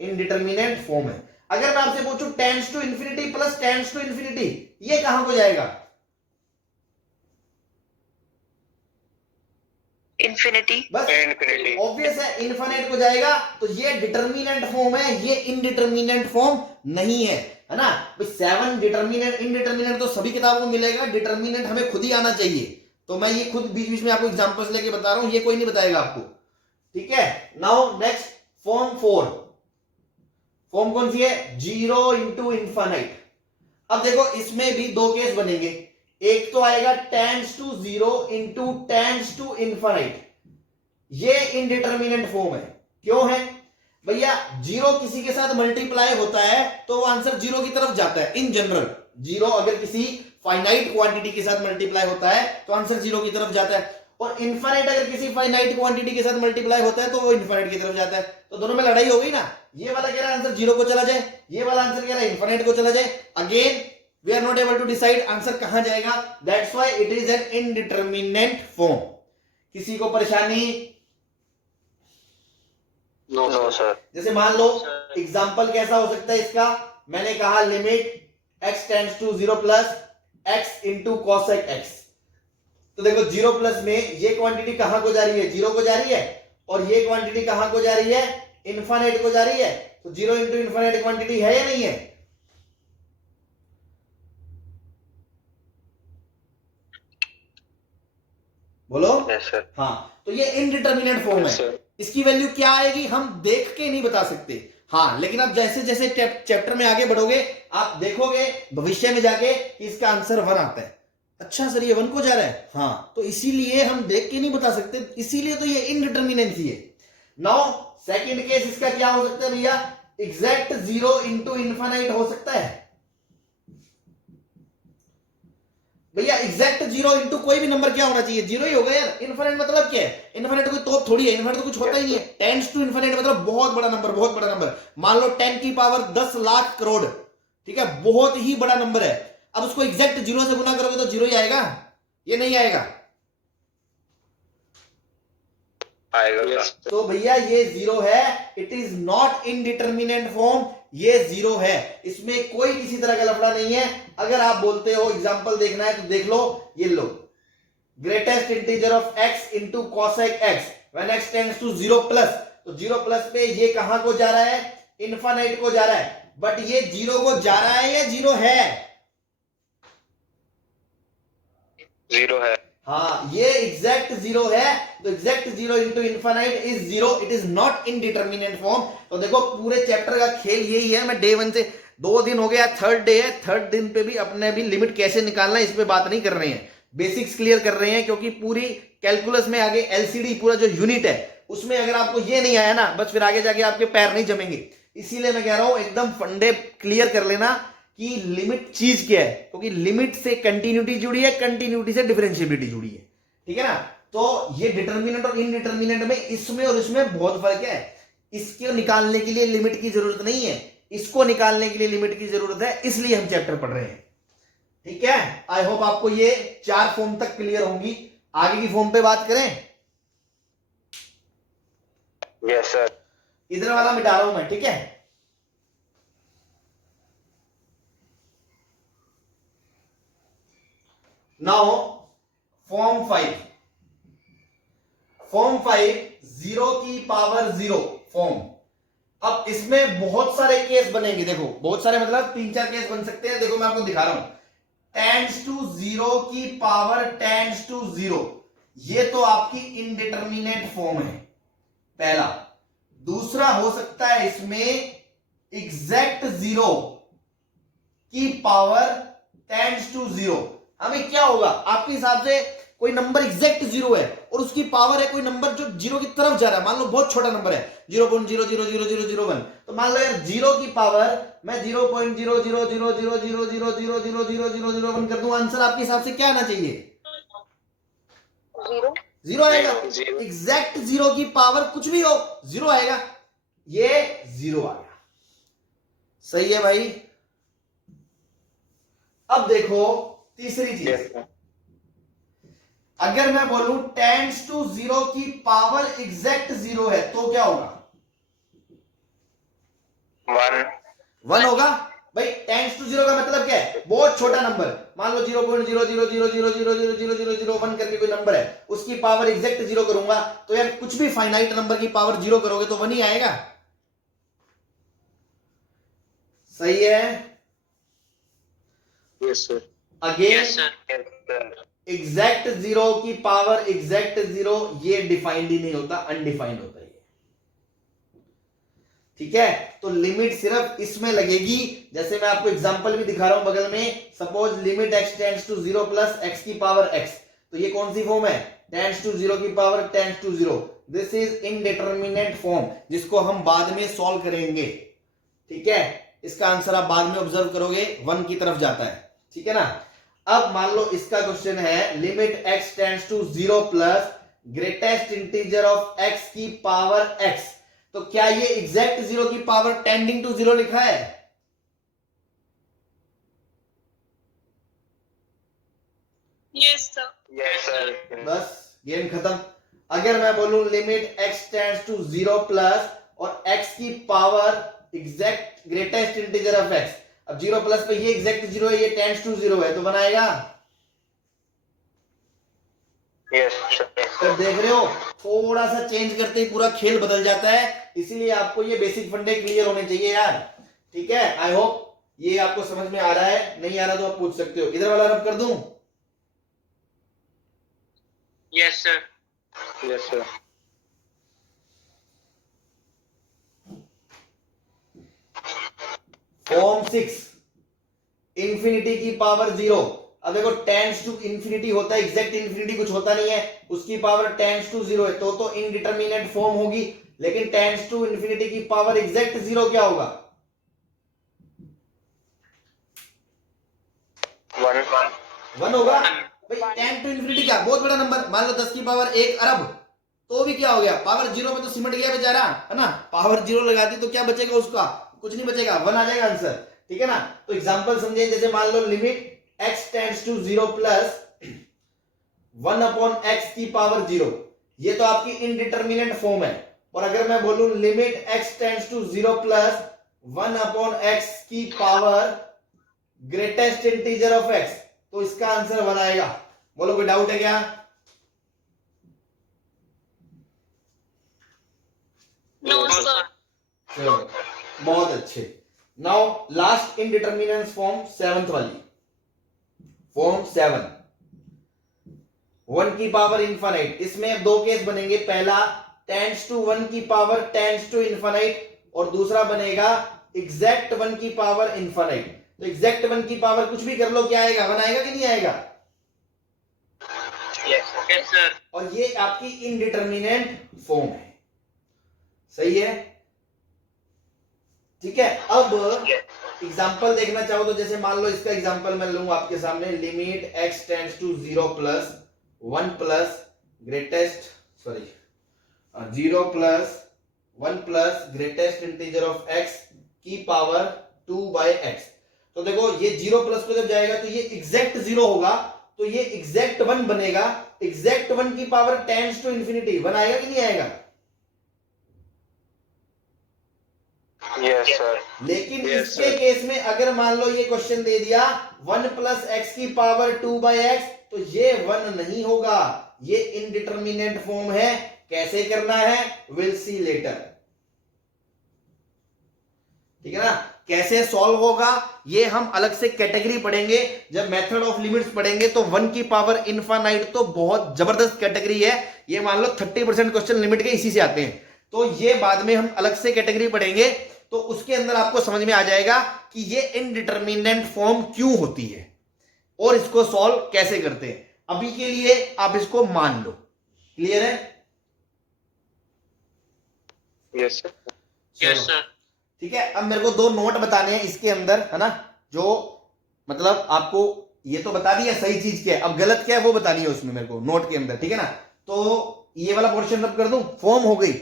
इंडिटरमिनेंट फॉर्म है। अगर मैं आपसे पूछूं tends to infinity plus tends to infinity, ये कहां को जाएगा? इंफिनिटी। बस इंफिनिटी ऑब्वियस है, इन्फिनिट को जाएगा। तो ये डिटरमिनेंट फॉर्म है, ये इनडिटरमिनेंट फॉर्म नहीं है, है ना। 7 डिटरमिनेंट इनडिटरमिनेंट तो सभी किताबों में मिलेगा, डिटरमिनेंट हमें खुद ही आना चाहिए। तो मैं ये खुद बीच बीच में आपको एग्जांपल्स लेके बता रहा हूं, ये कोई नहीं बताएगा आपको, ठीक है। Now next form 4। फॉर्म कौन सी है? 0 इंटू इन्फानाइट। अब देखो इसमें भी दो केस बनेंगे, एक तो आएगा tends to 0 into tends to infinite. ये इनडिटरमिनेंट फॉर्म है। क्यों है भैया? 0 किसी के साथ मल्टीप्लाई होता है तो वो आंसर 0 की तरफ जाता है। इन जनरल 0 अगर किसी फाइनाइट क्वांटिटी के साथ मल्टीप्लाई होता है तो आंसर 0 की तरफ जाता है, और इन्फानाइट अगर किसी फाइनाइट क्वांटिटी के साथ मल्टीप्लाई होता है तो वो इन्फानाइट की तरफ जाता है। तो दोनों में लड़ाई हो गई ना। ये वाला कह रहा है आंसर 0 को चला जाए, ये वाला आंसर कह रहा है इन्फानाइट को चला जाए। Again we are not able to decide answer कहां जाएगा। That's why it is an indeterminate form. किसी को परेशानी? No sir. जैसे मान लो एग्जांपल कैसा हो सकता है इसका, मैंने कहा limit x tends to 0 plus x into cosec x। तो देखो 0 प्लस में ये क्वांटिटी कहां को जा रही है? 0 को जा रही है, और ये क्वांटिटी कहां को जा रही है? इन्फानाइट को जा रही है। तो 0 इंटू इन्फानाइट क्वांटिटी है या नहीं है? बोलो। Yes sir. हाँ, तो ये इनडिटरमिनेट फॉर्म है। इसकी वैल्यू क्या आएगी हम देख के नहीं बता सकते, हाँ, लेकिन आप जैसे जैसे चैप्टर में आगे बढ़ोगे आप देखोगे भविष्य में जाके कि इसका आंसर 1 आता है। अच्छा सर ये 1 को जा रहा है, हाँ, तो इसीलिए हम देख के नहीं बता सकते, इसीलिए तो ये इनडिटरमिनेंसी है। नाउ सेकंड केस इसका क्या हो सकता है भैया? एग्जैक्ट 0 इंटू इन्फानाइट हो सकता है भैया। एग्जैक्ट 0 इंटू कोई भी नंबर क्या होना चाहिए? 0 ही होगा यार। इन्फिनिट मतलब क्या है? इन्फिनिट कोई तोप थोड़ी है, इन्फिनिट तो कुछ होता ही नहीं है। टेंड्स टू इन्फिनिट मतलब बहुत बड़ा नंबर, बहुत बड़ा नंबर। मान लो 10 की पावर 10 लाख करोड़, ठीक है, बहुत ही बड़ा नंबर है। अब उसको एग्जैक्ट 0 से गुना करोगे तो 0 ही आएगा, ये नहीं आएगा। तो भैया ये 0 है, इट इज नॉट इनडिटरमिनेंट फॉर्म, ये 0 है, इसमें कोई किसी तरह का लफड़ा नहीं है। अगर आप बोलते हो एग्जांपल देखना है तो देख लो, ये लो, greatest integer of x into cosec x when x tends to 0 plus. तो 0 प्लस पे ये कहां को जा रहा है, इन्फानाइट को जा रहा है, बट ये 0 को जा रहा है या 0 है, 0 है। हाँ ये एग्जैक्ट 0 है, तो exact 0 into infinite is 0, it is not indeterminate form. तो देखो पूरे चैप्टर का खेल यही है, मैं डे 1 से 2 दिन हो गया, थर्ड डे है, थर्ड दिन पे भी अपने भी लिमिट कैसे निकालना है इस पे बात नहीं कर रहे हैं, बेसिक्स क्लियर कर रहे हैं, क्योंकि पूरी कैलकुलस में आगे एलसीडी पूरा जो यूनिट है उसमें अगर आपको ये नहीं आया ना, बस फिर आगे जाके आपके पैर नहीं जमेंगे। इसीलिए मैं कह रहा हूं एकदम फंडे क्लियर कर लेना कि लिमिट चीज क्या है, क्योंकि लिमिट से कंटिन्यूटी जुड़ी है, कंटिन्यूटी से डिफरेंशिएबिलिटी जुड़ी है, ठीक है ना। तो ये डिटर्मिनेंट और इनडिटर्मिनेंट में इसमें और इसमें बहुत फर्क है। इसको निकालने के लिए लिमिट की जरूरत नहीं है, इसको निकालने के लिए लिमिट की जरूरत है, इसलिए हम चैप्टर पढ़ रहे हैं, ठीक है। आई होप आपको ये 4 फॉर्म तक क्लियर होंगी। आगे की फॉर्म पे बात करें। Yes sir. इधर वाला मिटा रहा हूं मैं, ठीक है। नाउ फॉर्म 5, फॉर्म 5 0 की पावर 0 फॉर्म। अब इसमें बहुत सारे केस बनेंगे, देखो बहुत सारे मतलब 3-4 केस बन सकते हैं। देखो मैं आपको दिखा रहा हूं, टेंड्स टू 0 की पावर टेंड्स टू 0, ये तो आपकी इनडिटर्मिनेट फॉर्म है पहला। दूसरा हो सकता है इसमें एग्जैक्ट 0 की पावर टेंड्स टू 0। हमें क्या होगा, आपके हिसाब से कोई नंबर एग्जैक्ट 0 है और उसकी पावर है कोई नंबर जो 0 की तरफ जा रहा है, मान लो बहुत छोटा नंबर है 0.0000001, तो मान लो यार 0 की पावर मैं 0.0000000000001 कर दूं, आंसर आपके हिसाब से क्या आना चाहिए, 0 आएगा। एग्जैक्ट 0 की पावर कुछ भी हो 0 आएगा, ये 0 आ गया, सही है भाई। अब देखो तीसरी चीज, अगर मैं बोलूं टेंड्स टू 0 की पावर एग्जैक्ट 0 है तो क्या होगा, 1 होगा भाई। टेंड्स टू 0 का मतलब क्या है, बहुत छोटा नंबर, मान लो 0.000000001 करके कोई नंबर है, उसकी पावर एग्जैक्ट 0 करूंगा तो यार कुछ भी फाइनाइट नंबर की पावर 0 करोगे तो 1 ही आएगा, सही है। Yes sir. अगेन एग्जैक्ट 0 की पावर एग्जैक्ट 0 ये डिफाइंड ही नहीं होता, अनडिफाइंड होता है, ठीक है। तो लिमिट सिर्फ इसमें लगेगी, जैसे मैं आपको एग्जांपल भी दिखा रहा हूं बगल में, suppose limit x tends to 0 plus x की पावर x, तो ये कौन सी फॉर्म है, टेंड्स टू 0 की power tends to 0, this is indeterminate form, जिसको हम बाद में सॉल्व करेंगे, ठीक है। इसका आंसर आप बाद में ऑब्जर्व करोगे 1 की तरफ जाता है, ठीक है ना। अब मान लो इसका क्वेश्चन है limit x tends to 0 plus greatest integer of x की पावर x, तो क्या ये एग्जैक्ट 0 की पावर टेंडिंग टू 0 लिखा है, यस सर। Yes sir. बस गेम खत्म। अगर मैं बोलूं limit x tends to 0 plus और x की power exact greatest integer of x, अब 0 प्लस पे ये एग्जैक्ट 0 है, ये टेंड्स टू 0 है, तो बनाएगा, यस सर। तो देख रहे हो थोड़ा सा चेंज करते ही पूरा खेल बदल जाता है, इसीलिए आपको ये बेसिक फंडे क्लियर होने चाहिए यार, ठीक है। आई होप ये आपको समझ में आ रहा है, नहीं आ रहा तो आप पूछ सकते हो। इधर वाला रब कर दूं, yes sir. Yes sir. Form 6 infinity की पावर 0। अब देखो टेंड्स टू इंफिनिटी होता है, एग्जैक्ट इंफिनिटी कुछ होता नहीं है, उसकी पावर टेंड्स टू 0 है तो इनडिटरमिनेट फॉर्म होगी, लेकिन टेंड्स टू इंफिनिटी की पावर एग्जैक्ट 0 क्या होगा, 1 होगा भाई। 10 टू इंफिनिटी क्या बहुत बड़ा नंबर, मान लो 10 की पावर 1 अरब, तो भी क्या हो गया, पावर 0 में तो सिमट गया बेचारा, है ना। पावर 0 लगा दी तो क्या बचेगा उसका, कुछ नहीं बचेगा, 1 आ जाएगा आंसर, ठीक है ना। तो एग्जांपल समझे, जैसे मान लो limit x tends to 0 plus 1 upon x की पावर 0, ये तो आपकी इनडिटरमिनेट फॉर्म है। और अगर मैं बोलूं limit x tends to 0 plus 1 upon x की power greatest integer of x, तो इसका आंसर 1 आएगा। बोलो कोई डाउट है क्या, No, sir. चलो बहुत अच्छे। नाउ लास्ट इनडिटरमिनेंट फॉर्म, सेवंथ वाली फॉर्म 7, 1 की पावर इनफाइनाइट। इसमें दो केस बनेंगे, पहला टेंड्स टू 1 की पावर टेंड्स टू इनफाइनाइट, और दूसरा बनेगा एग्जैक्ट 1 की पावर इनफाइनाइट। तो एग्जैक्ट 1 की पावर कुछ भी कर लो, क्या आएगा? 1 आएगा कि नहीं आएगा? Yes, sir. और ये आपकी इनडिटरमिनेंट फॉर्म है, सही है? ठीक है। अब एग्जाम्पल देखना चाहो तो जैसे मान लो इसका एग्जाम्पल मैं लूंगा आपके सामने, limit x tends to 0 plus 1 plus greatest 0 plus 1 plus greatest integer of x की पावर 2 बाय x। तो देखो ये 0 प्लस को जब जाएगा तो ये एग्जैक्ट 0 होगा, तो ये एग्जैक्ट 1 बनेगा। एग्जैक्ट 1 की पावर टेंड्स टू इंफिनिटी, 1 आएगा कि नहीं आएगा? Yes sir. लेकिन Yes, इसके sir. केस में अगर मान लो ये क्वेश्चन दे दिया 1 प्लस एक्स की पावर 2 बाई एक्स, तो ये 1 नहीं होगा, ये इनडिटरमिनेंट फॉर्म है। कैसे करना है, विल सी लेटर। ठीक है ना? कैसे सॉल्व होगा ये हम अलग से कैटेगरी पढ़ेंगे, जब मेथड ऑफ लिमिट्स पढ़ेंगे। तो 1 की पावर इनफाइनाइट तो बहुत जबरदस्त कैटेगरी है, ये मान लो 30% क्वेश्चन लिमिट के इसी से आते हैं, तो ये बाद में हम अलग से कैटेगरी पढ़ेंगे। तो उसके अंदर आपको समझ में आ जाएगा कि ये इनडिटरमिनेंट फॉर्म क्यों होती है और इसको सॉल्व कैसे करते हैं। अभी के लिए आप इसको मान लो, क्लियर है? Yes sir. Yes, sir. ठीक है। अब मेरे को 2 नोट बताने हैं इसके अंदर, है ना, जो मतलब आपको ये तो बता दिया सही चीज क्या है, अब गलत क्या है वो बतानी है उसमें मेरे को नोट के अंदर, ठीक है ना। तो ये वाला पोर्शन रब कर दूं, फॉर्म हो गई।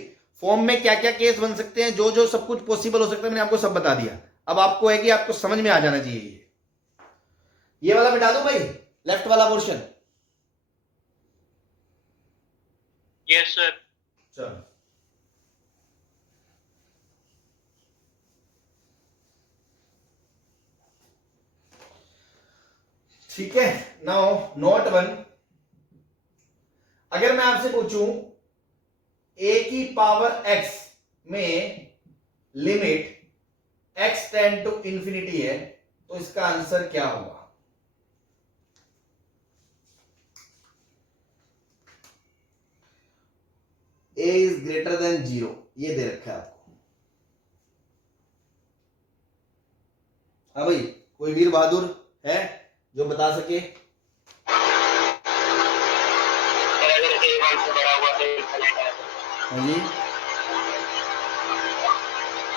फॉर्म में क्या क्या केस बन सकते हैं, जो जो सब कुछ पॉसिबल हो सकता है, मैंने आपको सब बता दिया। अब आपको है कि आपको समझ में आ जाना चाहिए। ये वाला मिटा दूं भाई, लेफ्ट वाला पोर्शन। Yes, sir. चलो ठीक है। नाउ नोट 1, अगर मैं आपसे पूछूं a की पावर x में limit x tend to infinity है, तो इसका आंसर क्या होगा? a इज ग्रेटर देन 0, ये दे रखा है आपको। हाँ भाई, कोई वीर बहादुर है जो बता सके? अगर A1 से बड़ा हुआ तो infinite है। हाँ जी,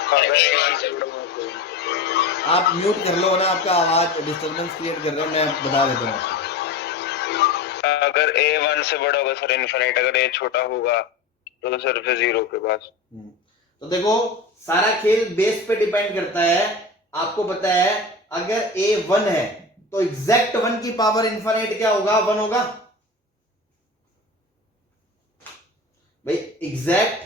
अगर A1 से बड़ा हुआ तो आप म्यूट कर लो ना, आपका आवाज डिस्टरबेंस क्रिएट कर रहे हो। मैं बता देता हूँ आपको। अगर A1 से बड़ा होगा सर इनफिनिट, अगर A छोटा होगा तो सिर्फ 0 के पास। तो देखो सारा खेल बेस पे डिपेंड करता है। आपको पता है अगर a 1 है तो एग्जैक्ट 1 की पावर इनफाइनाइट क्या होगा? 1 होगा भाई। एग्जैक्ट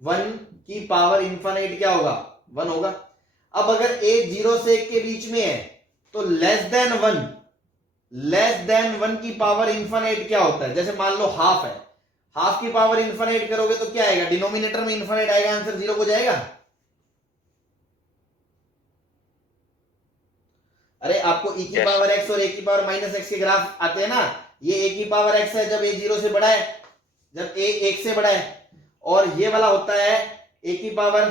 1 की पावर इनफाइनाइट क्या होगा? 1 होगा। अब अगर a 0 से 1 के बीच में है तो लेस देन 1 की पावर इनफाइनाइट क्या होता है? जैसे मान लो हाफ है, हाफ की पावर इनफाइनाइट करोगे तो क्या आएगा? डिनोमिनेटर में इनफाइनाइट आएगा, आंसर 0 हो जाएगा। अरे आपको e की पावर x और a की पावर माइनस x के ग्राफ आते हैं ना, ये a की पावर x है जब a 0 से बड़ा है, जब a 1 से बड़ा है, और ये वाला होता है a की पावर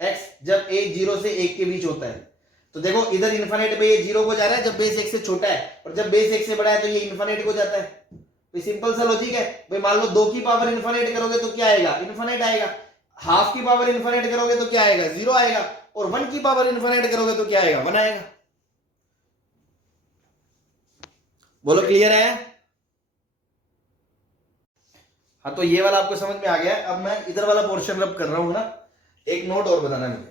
x जब a 0 से 1 के बीच होता है। तो देखो इधर इनफाइनाइट पे ये 0 को जा रहा है जब बेस 1 से छोटा है, और जब बेस 1 से बड़ा है तो ये इनफाइनाइट को जाता है। तो सिंपल सा लॉजिक है भाई। मान लो 2 की पावर इनफाइनाइट करोगे तो क्या आएगा? इनफाइनाइट आएगा। हाफ की पावर इनफाइनाइट करोगे तो क्या आएगा? 0 आएगा। और 1 की पावर इनफाइनाइट करोगे तो क्या आएगा? 1 आएगा। बोलो क्लियर है? हाँ, तो ये वाला आपको समझ में आ गया। अब मैं इधर वाला पोर्शन रब कर रहा हूं ना, एक नोट और बताना मुझे।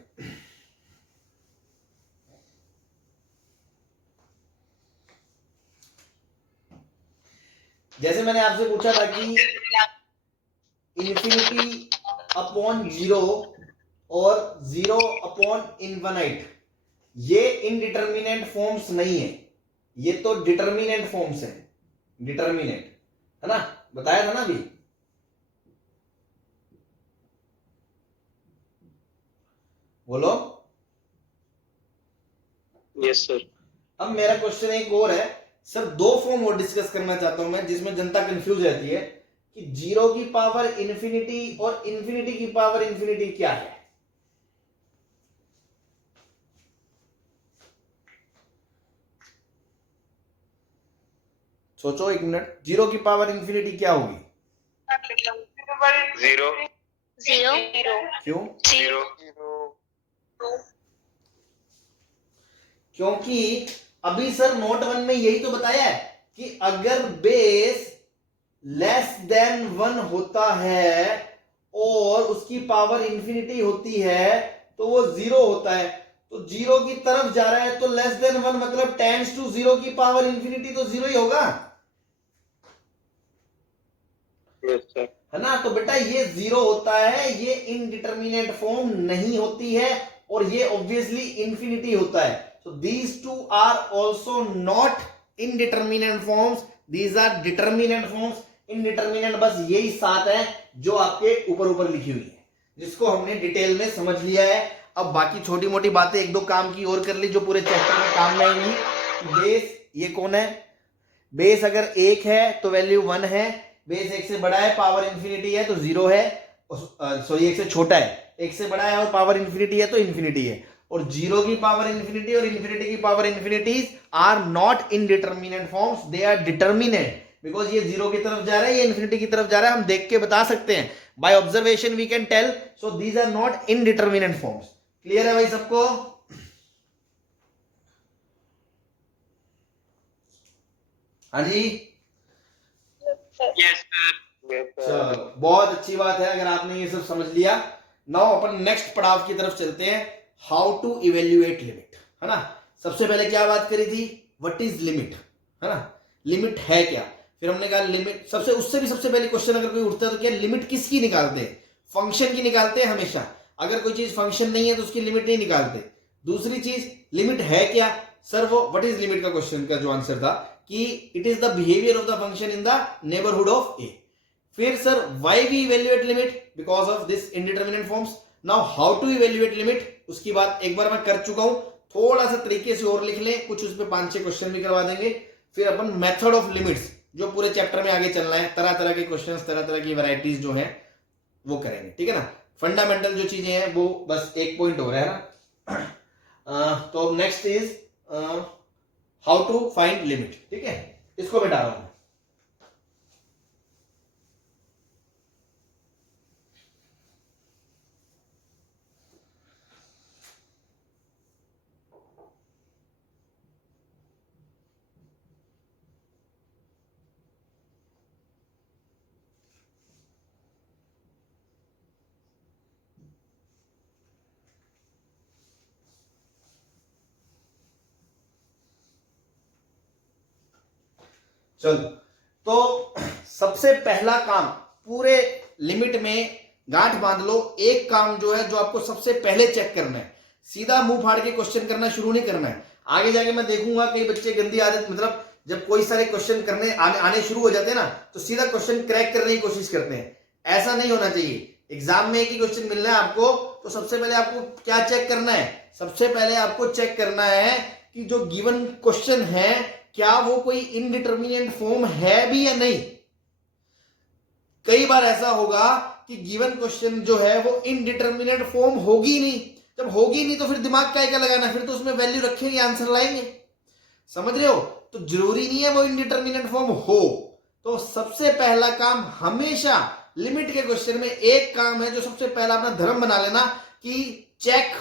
जैसे मैंने आपसे पूछा था कि इन्फिनिटी अपॉन 0 और 0 अपॉन इनफाइनाइट, ये इनडिटरमिनेंट फॉर्म्स नहीं है, ये तो डिटरमिनेंट फॉर्म्स है। डिटरमिनेंट है ना, बताया था ना अभी। बोलो। Yes sir. अब मेरा क्वेश्चन एक और है सर, दो फॉर्म और डिस्कस करना चाहता हूं मैं जिसमें जनता कंफ्यूज रहती है कि 0 की पावर इंफिनिटी और इंफिनिटी की पावर इंफिनिटी क्या है। सोचो एक मिनट, 0 की पावर इंफिनिटी क्या होगी? 0 क्यों? 0 क्योंकि अभी सर नोट 1 में यही तो बताया है कि अगर बेस लेस देन 1 होता है और उसकी पावर इंफिनिटी होती है तो वो 0 होता है। तो 0 की तरफ जा रहा है तो लेस देन 1 मतलब टेंड्स टू 0 की पावर इंफिनिटी तो 0 ही होगा, यस सर। है ना। तो बेटा ये 0 होता है, ये इनडिटरमिनेट फॉर्म नहीं होती है और ये ऑब्वियसली इंफिनिटी होता है। So these two are also not indeterminate forms, these are determinate forms. Indeterminate बस यही 7 है जो आपके ऊपर ऊपर लिखी हुई है, जिसको हमने डिटेल में समझ लिया है। अब बाकी छोटी मोटी बातें एक दो काम की और कर ली जो पूरे चैप्टर में काम में आएंगी। बेस ये कौन है? बेस अगर 1 है तो वैल्यू 1 है, बेस 1 से बड़ा है पावर इंफिनिटी है तो 0 है, सॉरी 1 से छोटा है, 1 से बड़ा है और पावर इंफिनिटी है तो इंफिनिटी है। और 0 की पावर इंफिनिटी और इंफिनिटी की power infinities are not indeterminate forms, they are determinate, because ये 0 की तरफ जा रहा है, ये इंफिनिटी की तरफ जा रहा है, हम देख के बता सकते हैं, by observation we can tell. So these are not indeterminate forms. Clear है भाई सबको? हाँ जी, यस सर। चलो बहुत अच्छी बात है अगर आपने ये सब समझ लिया। नाउ अपन नेक्स्ट पड़ाव की तरफ चलते हैं, हाउ टू इवेल्युएट लिमिट, है ना। सबसे पहले क्या बात करी थी? व्हाट इज लिमिट, है ना, लिमिट है क्या। फिर हमने कहा लिमिट उससे भी सबसे पहले क्वेश्चन अगर कोई उठता है तो क्या लिमिट किसकी निकालते हैं? फंक्शन की निकालते हैं हमेशा। अगर कोई चीज फंक्शन नहीं है तो उसकी लिमिट नहीं निकालते। दूसरी चीज लिमिट है क्या सर? वो व्हाट इज लिमिट का क्वेश्चन का जो आंसर था कि it is the behaviour of the function in the neighbourhood of a. फिर sir why we evaluate limit? Because of this indeterminate forms. Now how to evaluate limit, उसकी बात एक बार मैं कर चुका हूं, थोड़ा सा तरीके से और लिख लें, कुछ उस पर 5-6 क्वेश्चन भी करवा देंगे। फिर अपन मेथड ऑफ लिमिट्स जो पूरे चैप्टर में आगे चलना है, तरह तरह के क्वेश्चंस, तरह तरह की वैरायटीज जो हैं वो करेंगे, ठीक है ना। फंडामेंटल जो चीजें हैं वो बस एक पॉइंट हो रहा है ना। तो next is how to find limit, ठीक है, इसको मैं डाल रहा हूं। चलो, तो सबसे पहला काम, पूरे लिमिट में गांठ बांध लो, एक काम जो है जो आपको सबसे पहले चेक करना है, सीधा मुंह फाड़ के क्वेश्चन करना शुरू नहीं करना है। आगे जाके मैं देखूंगा कई बच्चे गंदी आदत, मतलब जब कोई सारे क्वेश्चन करने आने शुरू हो जाते हैं ना तो सीधा क्वेश्चन क्रैक करने की कोशिश करते हैं। ऐसा नहीं होना चाहिए। एग्जाम में एक ही क्वेश्चन मिलना है आपको, तो सबसे पहले आपको क्या चेक करना है? सबसे पहले आपको चेक करना है कि जो गिवन क्वेश्चन है क्या वो कोई इनडिटरमिनेट फॉर्म है भी या नहीं। कई बार ऐसा होगा कि गिवन क्वेश्चन जो है वो इनडिटरमिनेट फॉर्म होगी नहीं। जब होगी नहीं तो फिर दिमाग क्या लगाना, फिर तो उसमें वैल्यू रखेंगे, आंसर लाएंगे, समझ रहे हो। तो जरूरी नहीं है वो इनडिटरमिनेट फॉर्म हो। तो सबसे पहला काम हमेशा लिमिट के क्वेश्चन में एक काम है जो सबसे पहला अपना धर्म बना लेना कि check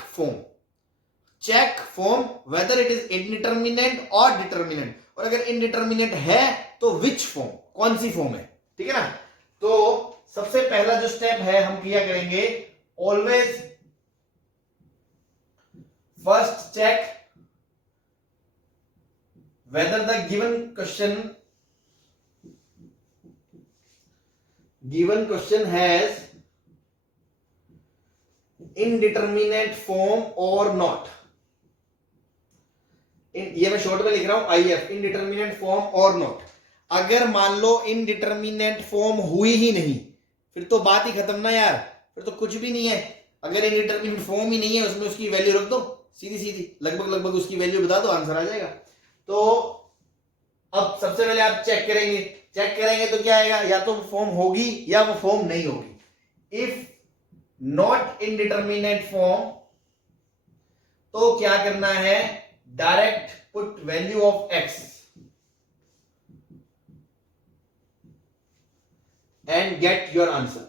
form whether it is indeterminate और डिटरमिनेट, और अगर इनडिटरमिनेट है तो विच फॉर्म, कौन सी फॉर्म है, ठीक है ना। तो सबसे पहला जो स्टेप है हम किया करेंगे, always first check whether the given question has indeterminate form or not। ये मैं शॉर्ट में लिख रहा हूं IF, इनडिटरमिनेट फॉर्म और नॉट। अगर मान लो इनडिटरमिनेट फॉर्म हुई ही नहीं फिर तो बात ही खत्म ना यार, फिर तो कुछ भी नहीं है। अगर इंडिटरमिनेट फॉर्म ही नहीं है उसमें उसकी वैल्यू रख दो, सीधी सीधी लगभग उसकी वैल्यू बता दो, आंसर आ जाएगा। तो अब सबसे पहले आप चेक करेंगे तो क्या आएगा, या तो फॉर्म होगी या वो फॉर्म नहीं होगी। इफ नॉट इंडिटरमिनेट फॉर्म तो क्या करना है, direct put value of x and get your answer.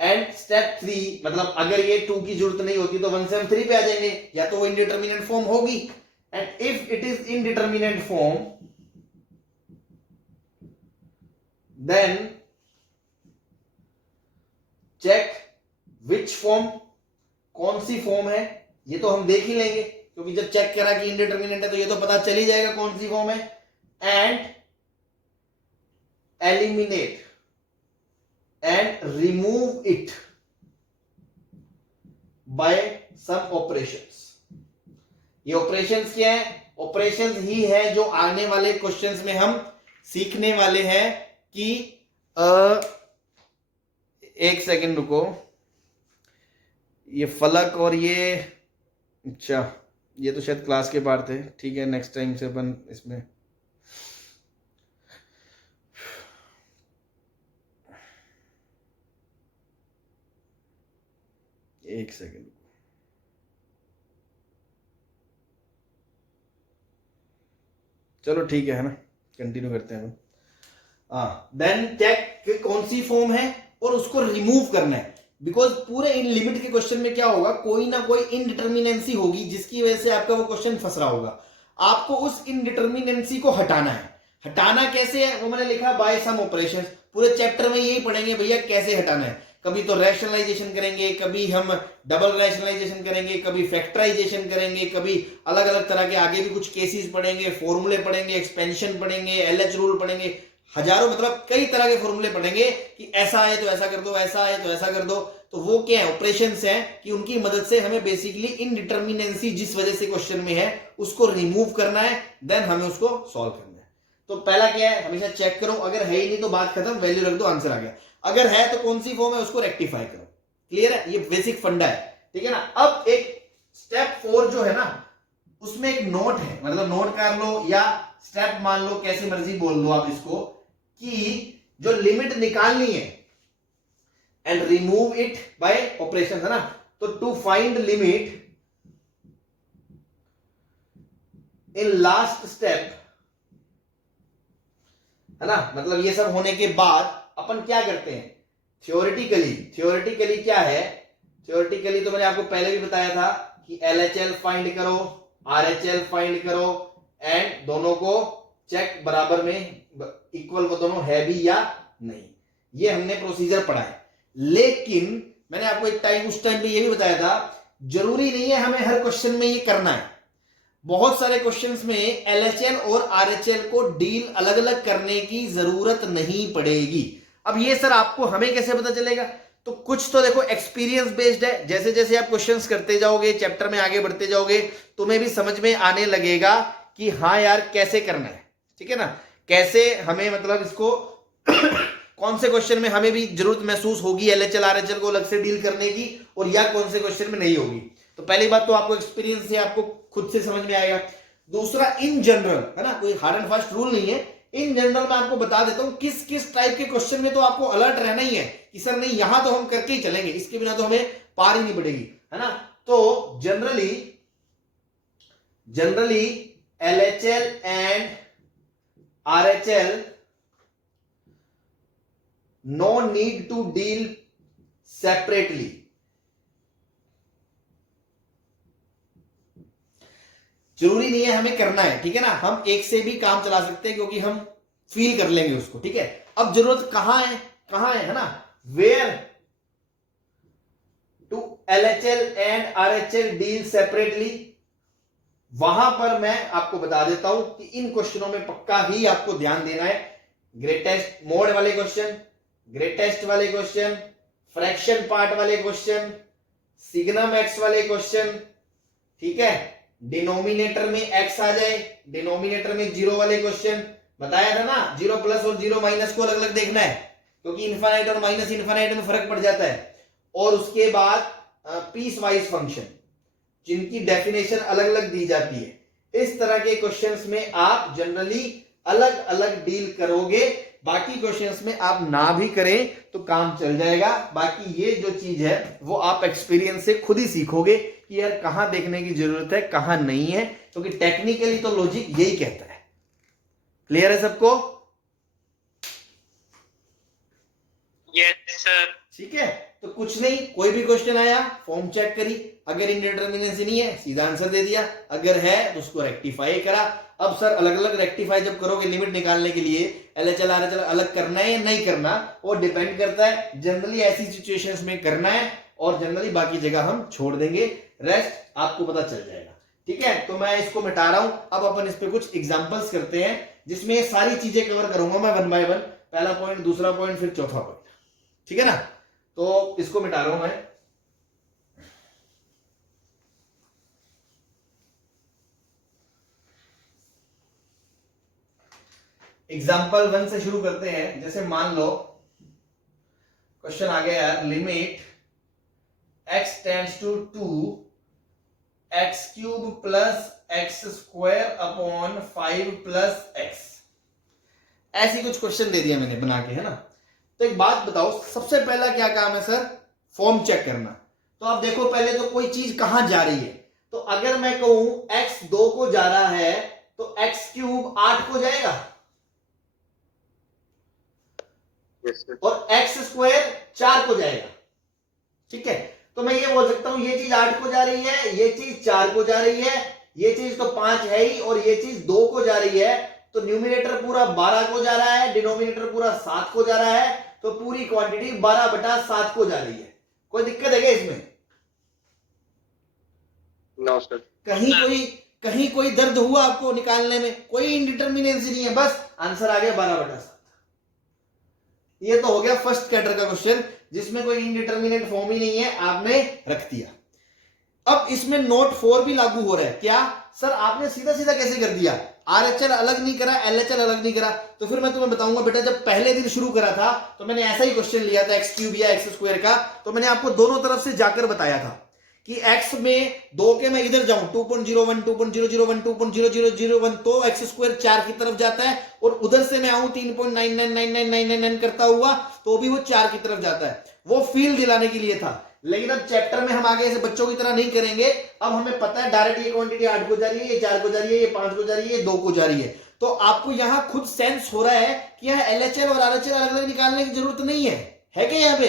And step 3, मतलब अगर ये 2 की जरूरत नहीं होती तो 1 से हम 3 पे आ जाएंगे, या तो वो इंडिटरमिनेट फॉर्म होगी। And if it is indeterminate form then check which form, कौन सी फॉर्म है, ये तो हम देख ही लेंगे क्योंकि जब चेक करा कि इंडिटरमिनेट है तो ये तो पता चल ही जाएगा कौन सी फॉर्म है। And eliminate and remove it by some operations। ये ऑपरेशंस क्या है, ऑपरेशंस ही है जो आने वाले क्वेश्चंस में हम सीखने वाले हैं कि एक सेकंड रुको, ये फलक और ये, अच्छा ये तो शायद क्लास के पार्ट थे, ठीक है नेक्स्ट टाइम से अपन इसमें एक सेकंड, चलो ठीक है ना, कंटिन्यू करते हैं। देन चेक कौन सी फॉर्म है और उसको रिमूव करना है, बिकॉज पूरे इन लिमिट के क्वेश्चन में क्या होगा, कोई ना कोई इनडिटर्मिनेंसी होगी जिसकी वजह से आपका वो क्वेश्चन फंस रहा होगा। आपको उस इनडिटर्मिनेंसी को हटाना है। हटाना कैसे है वो मैंने लिखा, बाय सम ऑपरेशन। पूरे चैप्टर में यही पढ़ेंगे भैया कैसे हटाना है। कभी तो रैशनलाइजेशन करेंगे, कभी हम डबल रैशनलाइजेशन करेंगे, कभी फैक्टराइजेशन करेंगे, कभी अलग अलग तरह के आगे भी कुछ केसेस पढ़ेंगे, फॉर्मूले पढ़ेंगे, एक्सपेंशन पढ़ेंगे, एलएच रूल पढ़ेंगे, हजारों मतलब कई तरह के फॉर्मूले पढ़ेंगे कि ऐसा है तो ऐसा कर दो, ऐसा है तो ऐसा कर दो। तो वो क्या है, ऑपरेशंस हैं कि उनकी मदद से हमें बेसिकली इनडिटर्मिनेंसी जिस वजह से क्वेश्चन में है उसको रिमूव करना है, देन हमें उसको सॉल्व करना है। तो पहला क्या है, हमेशा चेक करो, अगर है ही नहीं तो बात खत्म, वैल्यू रख दो, आंसर आ गया। अगर है तो कौन सी फॉर्म है उसको रेक्टिफाई करो। क्लियर है, ये बेसिक फंडा है, ठीक है ना। अब एक स्टेप 4 जो है ना, उसमें एक नोट है, मतलब नोट कर लो या स्टेप मान लो, कैसे मर्जी बोल दो आप इसको, कि जो लिमिट निकालनी है and remove it by operation, है ना। तो to find limit in last step, है ना, मतलब ये सब होने के बाद अपन क्या करते हैं, थियोरेटिकली क्या है, थियोरेटिकली तो मैंने आपको पहले भी बताया था कि LHL फाइंड करो, RHL फाइंड करो, एंड दोनों को चेक बराबर में इक्वल वो दोनों है भी या नहीं, ये हमने प्रोसीजर पढ़ा है। लेकिन मैंने आपको एक टाइम उस टाइम पे ये भी बताया था, जरूरी नहीं है हमें हर क्वेश्चन में ये करना है। बहुत सारे क्वेश्चंस में LHL और RHL को डील अलग अलग करने की जरूरत नहीं पड़ेगी। अब ये सर आपको हमें कैसे पता चलेगा, तो कुछ तो देखो एक्सपीरियंस बेस्ड है। जैसे जैसे आप क्वेश्चंस करते जाओगे, चैप्टर में आगे बढ़ते जाओगे, तुम्हें भी समझ में आने लगेगा कि हाँ यार कैसे करना है, ठीक है ना, कैसे हमें मतलब इसको कौन से क्वेश्चन में हमें भी जरूरत महसूस होगी LHL RHL को अलग से डील करने की, और या कौन से क्वेश्चन में नहीं होगी। तो पहली बात तो आपको एक्सपीरियंस से आपको खुद से समझ में आएगा। दूसरा, इन जनरल, है ना, कोई हार्ड एंड फास्ट रूल नहीं है, इन जनरल मैं आपको बता देता हूं किस किस टाइप के क्वेश्चन में तो आपको अलर्ट रहना ही है कि सर नहीं यहां तो हम करके ही चलेंगे, इसके बिना तो हमें पार ही नहीं पड़ेगी, है ना। तो generally LHL and RHL no need to deal separately। जरूरी नहीं है हमें करना है, ठीक है ना, हम एक से भी काम चला सकते हैं क्योंकि हम फील कर लेंगे उसको, ठीक है। अब जरूरत कहां है ना, where to LHL and RHL deal separately, वहां पर मैं आपको बता देता हूं कि इन क्वेश्चनों में पक्का ही आपको ध्यान देना है। ग्रेटेस्ट मोड वाले क्वेश्चन, ग्रेटेस्ट वाले क्वेश्चन, फ्रैक्शन पार्ट वाले क्वेश्चन, सिग्नम एक्स वाले क्वेश्चन, ठीक है। डिनोमिनेटर में x आ जाए, डिनोमिनेटर में 0 वाले क्वेश्चन बताया था ना, 0 प्लस और 0 माइनस को अलग अलग देखना है, क्योंकि इनफाइनाइट और माइनस इनफाइनाइट में फर्क पड़ जाता है। और उसके बाद पीस वाइज फंक्शन जिनकी डेफिनेशन अलग अलग दी जाती है। इस तरह के क्वेश्चंस में आप जनरली अलग अलग डील करोगे, बाकी क्वेश्चंस में आप ना भी करें तो काम चल जाएगा। बाकी ये जो चीज है वो आप एक्सपीरियंस से खुद ही सीखोगे कि यार कहां देखने की जरूरत है कहां नहीं है, क्योंकि टेक्निकली तो लॉजिक यही कहता है। क्लियर है सबको? Yes sir. ठीक है, तो कुछ नहीं, कोई भी क्वेश्चन आया फॉर्म चेक करी, अगर इंडिटरमिनेंसी नहीं है सीधा आंसर दे दिया, अगर है तो उसको रेक्टिफाई करा। अब सर अलग अलग रेक्टिफाई जब करोगे लिमिट निकालने के लिए एलएचएल आरएचएल अलग करना है या नहीं करना वो डिपेंड करता है। जनरली ऐसी सिचुएशंस में करना है और जनरली बाकी जगह हम छोड़ देंगे, रेस्ट आपको पता चल जाएगा। ठीक है, तो मैं इसको मिटा रहा हूं। अब अपन इस पे कुछ एग्जांपल्स करते हैं जिसमें ये सारी चीजें कवर करूंगा मैं वन बाय वन, पहला पॉइंट, दूसरा पॉइंट, फिर चौथा पॉइंट। ठीक है ना, तो इसको मिटा रहा हूं मैं। एग्जाम्पल 1 से शुरू करते हैं। जैसे मान लो क्वेश्चन आ गया यार, limit x tends to 2 x cube plus x square upon 5 plus x। ऐसी कुछ क्वेश्चन दे दिया मैंने बना के, है ना। तो एक बात बताओ, सबसे पहला क्या काम है सर? फॉर्म चेक करना। तो आप देखो पहले तो कोई चीज कहां जा रही है। तो अगर मैं कहूं x 2 को जा रहा है तो x क्यूब 8 को जाएगा और x स्क्वायर 4 को जाएगा। ठीक है, तो मैं ये बोल सकता हूं ये चीज 8 को जा रही है, ये चीज 4 को जा रही है, ये चीज तो 5 है ही और ये चीज 2 को जा रही है। तो न्यूमिनेटर पूरा 12 को जा रहा है, डिनोमिनेटर पूरा 7 को जा रहा है, तो पूरी क्वांटिटी 12/7 को जा रही है। कोई दिक्कत है क्या इसमें? No sir. कहीं कोई दर्द हुआ आपको निकालने में? कोई इंडिटरमिनेंसी नहीं है, बस आंसर आ गया 12/7। ये तो हो गया फर्स्ट कैटर का क्वेश्चन जिसमें कोई इंडिटरमिनेट फॉर्म ही नहीं है, आपने रख दिया। अब इसमें नोट 4 भी लागू हो रहा है। क्या सर आपने सीधा सीधा कैसे कर दिया? आरएचएल अलग नहीं करा, एलएचएल अलग नहीं करा। तो फिर मैं तुम्हें बताऊंगा बेटा, जब पहले दिन शुरू करा था तो मैंने ऐसा ही क्वेश्चन लिया था एक्स क्यूब या एक्स स्क्वायर का। तो मैंने आपको दोनों तरफ से जाकर बताया था कि एक्स में 2 के मैं इधर जाऊं 2.01 2.001 2.00001 तो एक्स स्क्वायर 4 की तरफ जाता है, और उधर से मैं आऊं 3.999999 करता हुआ तो भी वो 4 की तरफ जाता है। वो फील दिलाने के लिए था। लेकिन अब चैप्टर में हम आगे ऐसे बच्चों की तरह नहीं करेंगे। अब हमें पता है डायरेक्ट ये क्वांटिटी 8 को जा रही है, ये 4 को जा रही है, ये 5 को जा रही है, ये 2 को जा रही है। तो आपको यहां खुद सेंस हो रहा है कि यहां एलएचएल और आरएचएल अलग अलग निकालने की जरूरत नहीं है क्या यहां पे?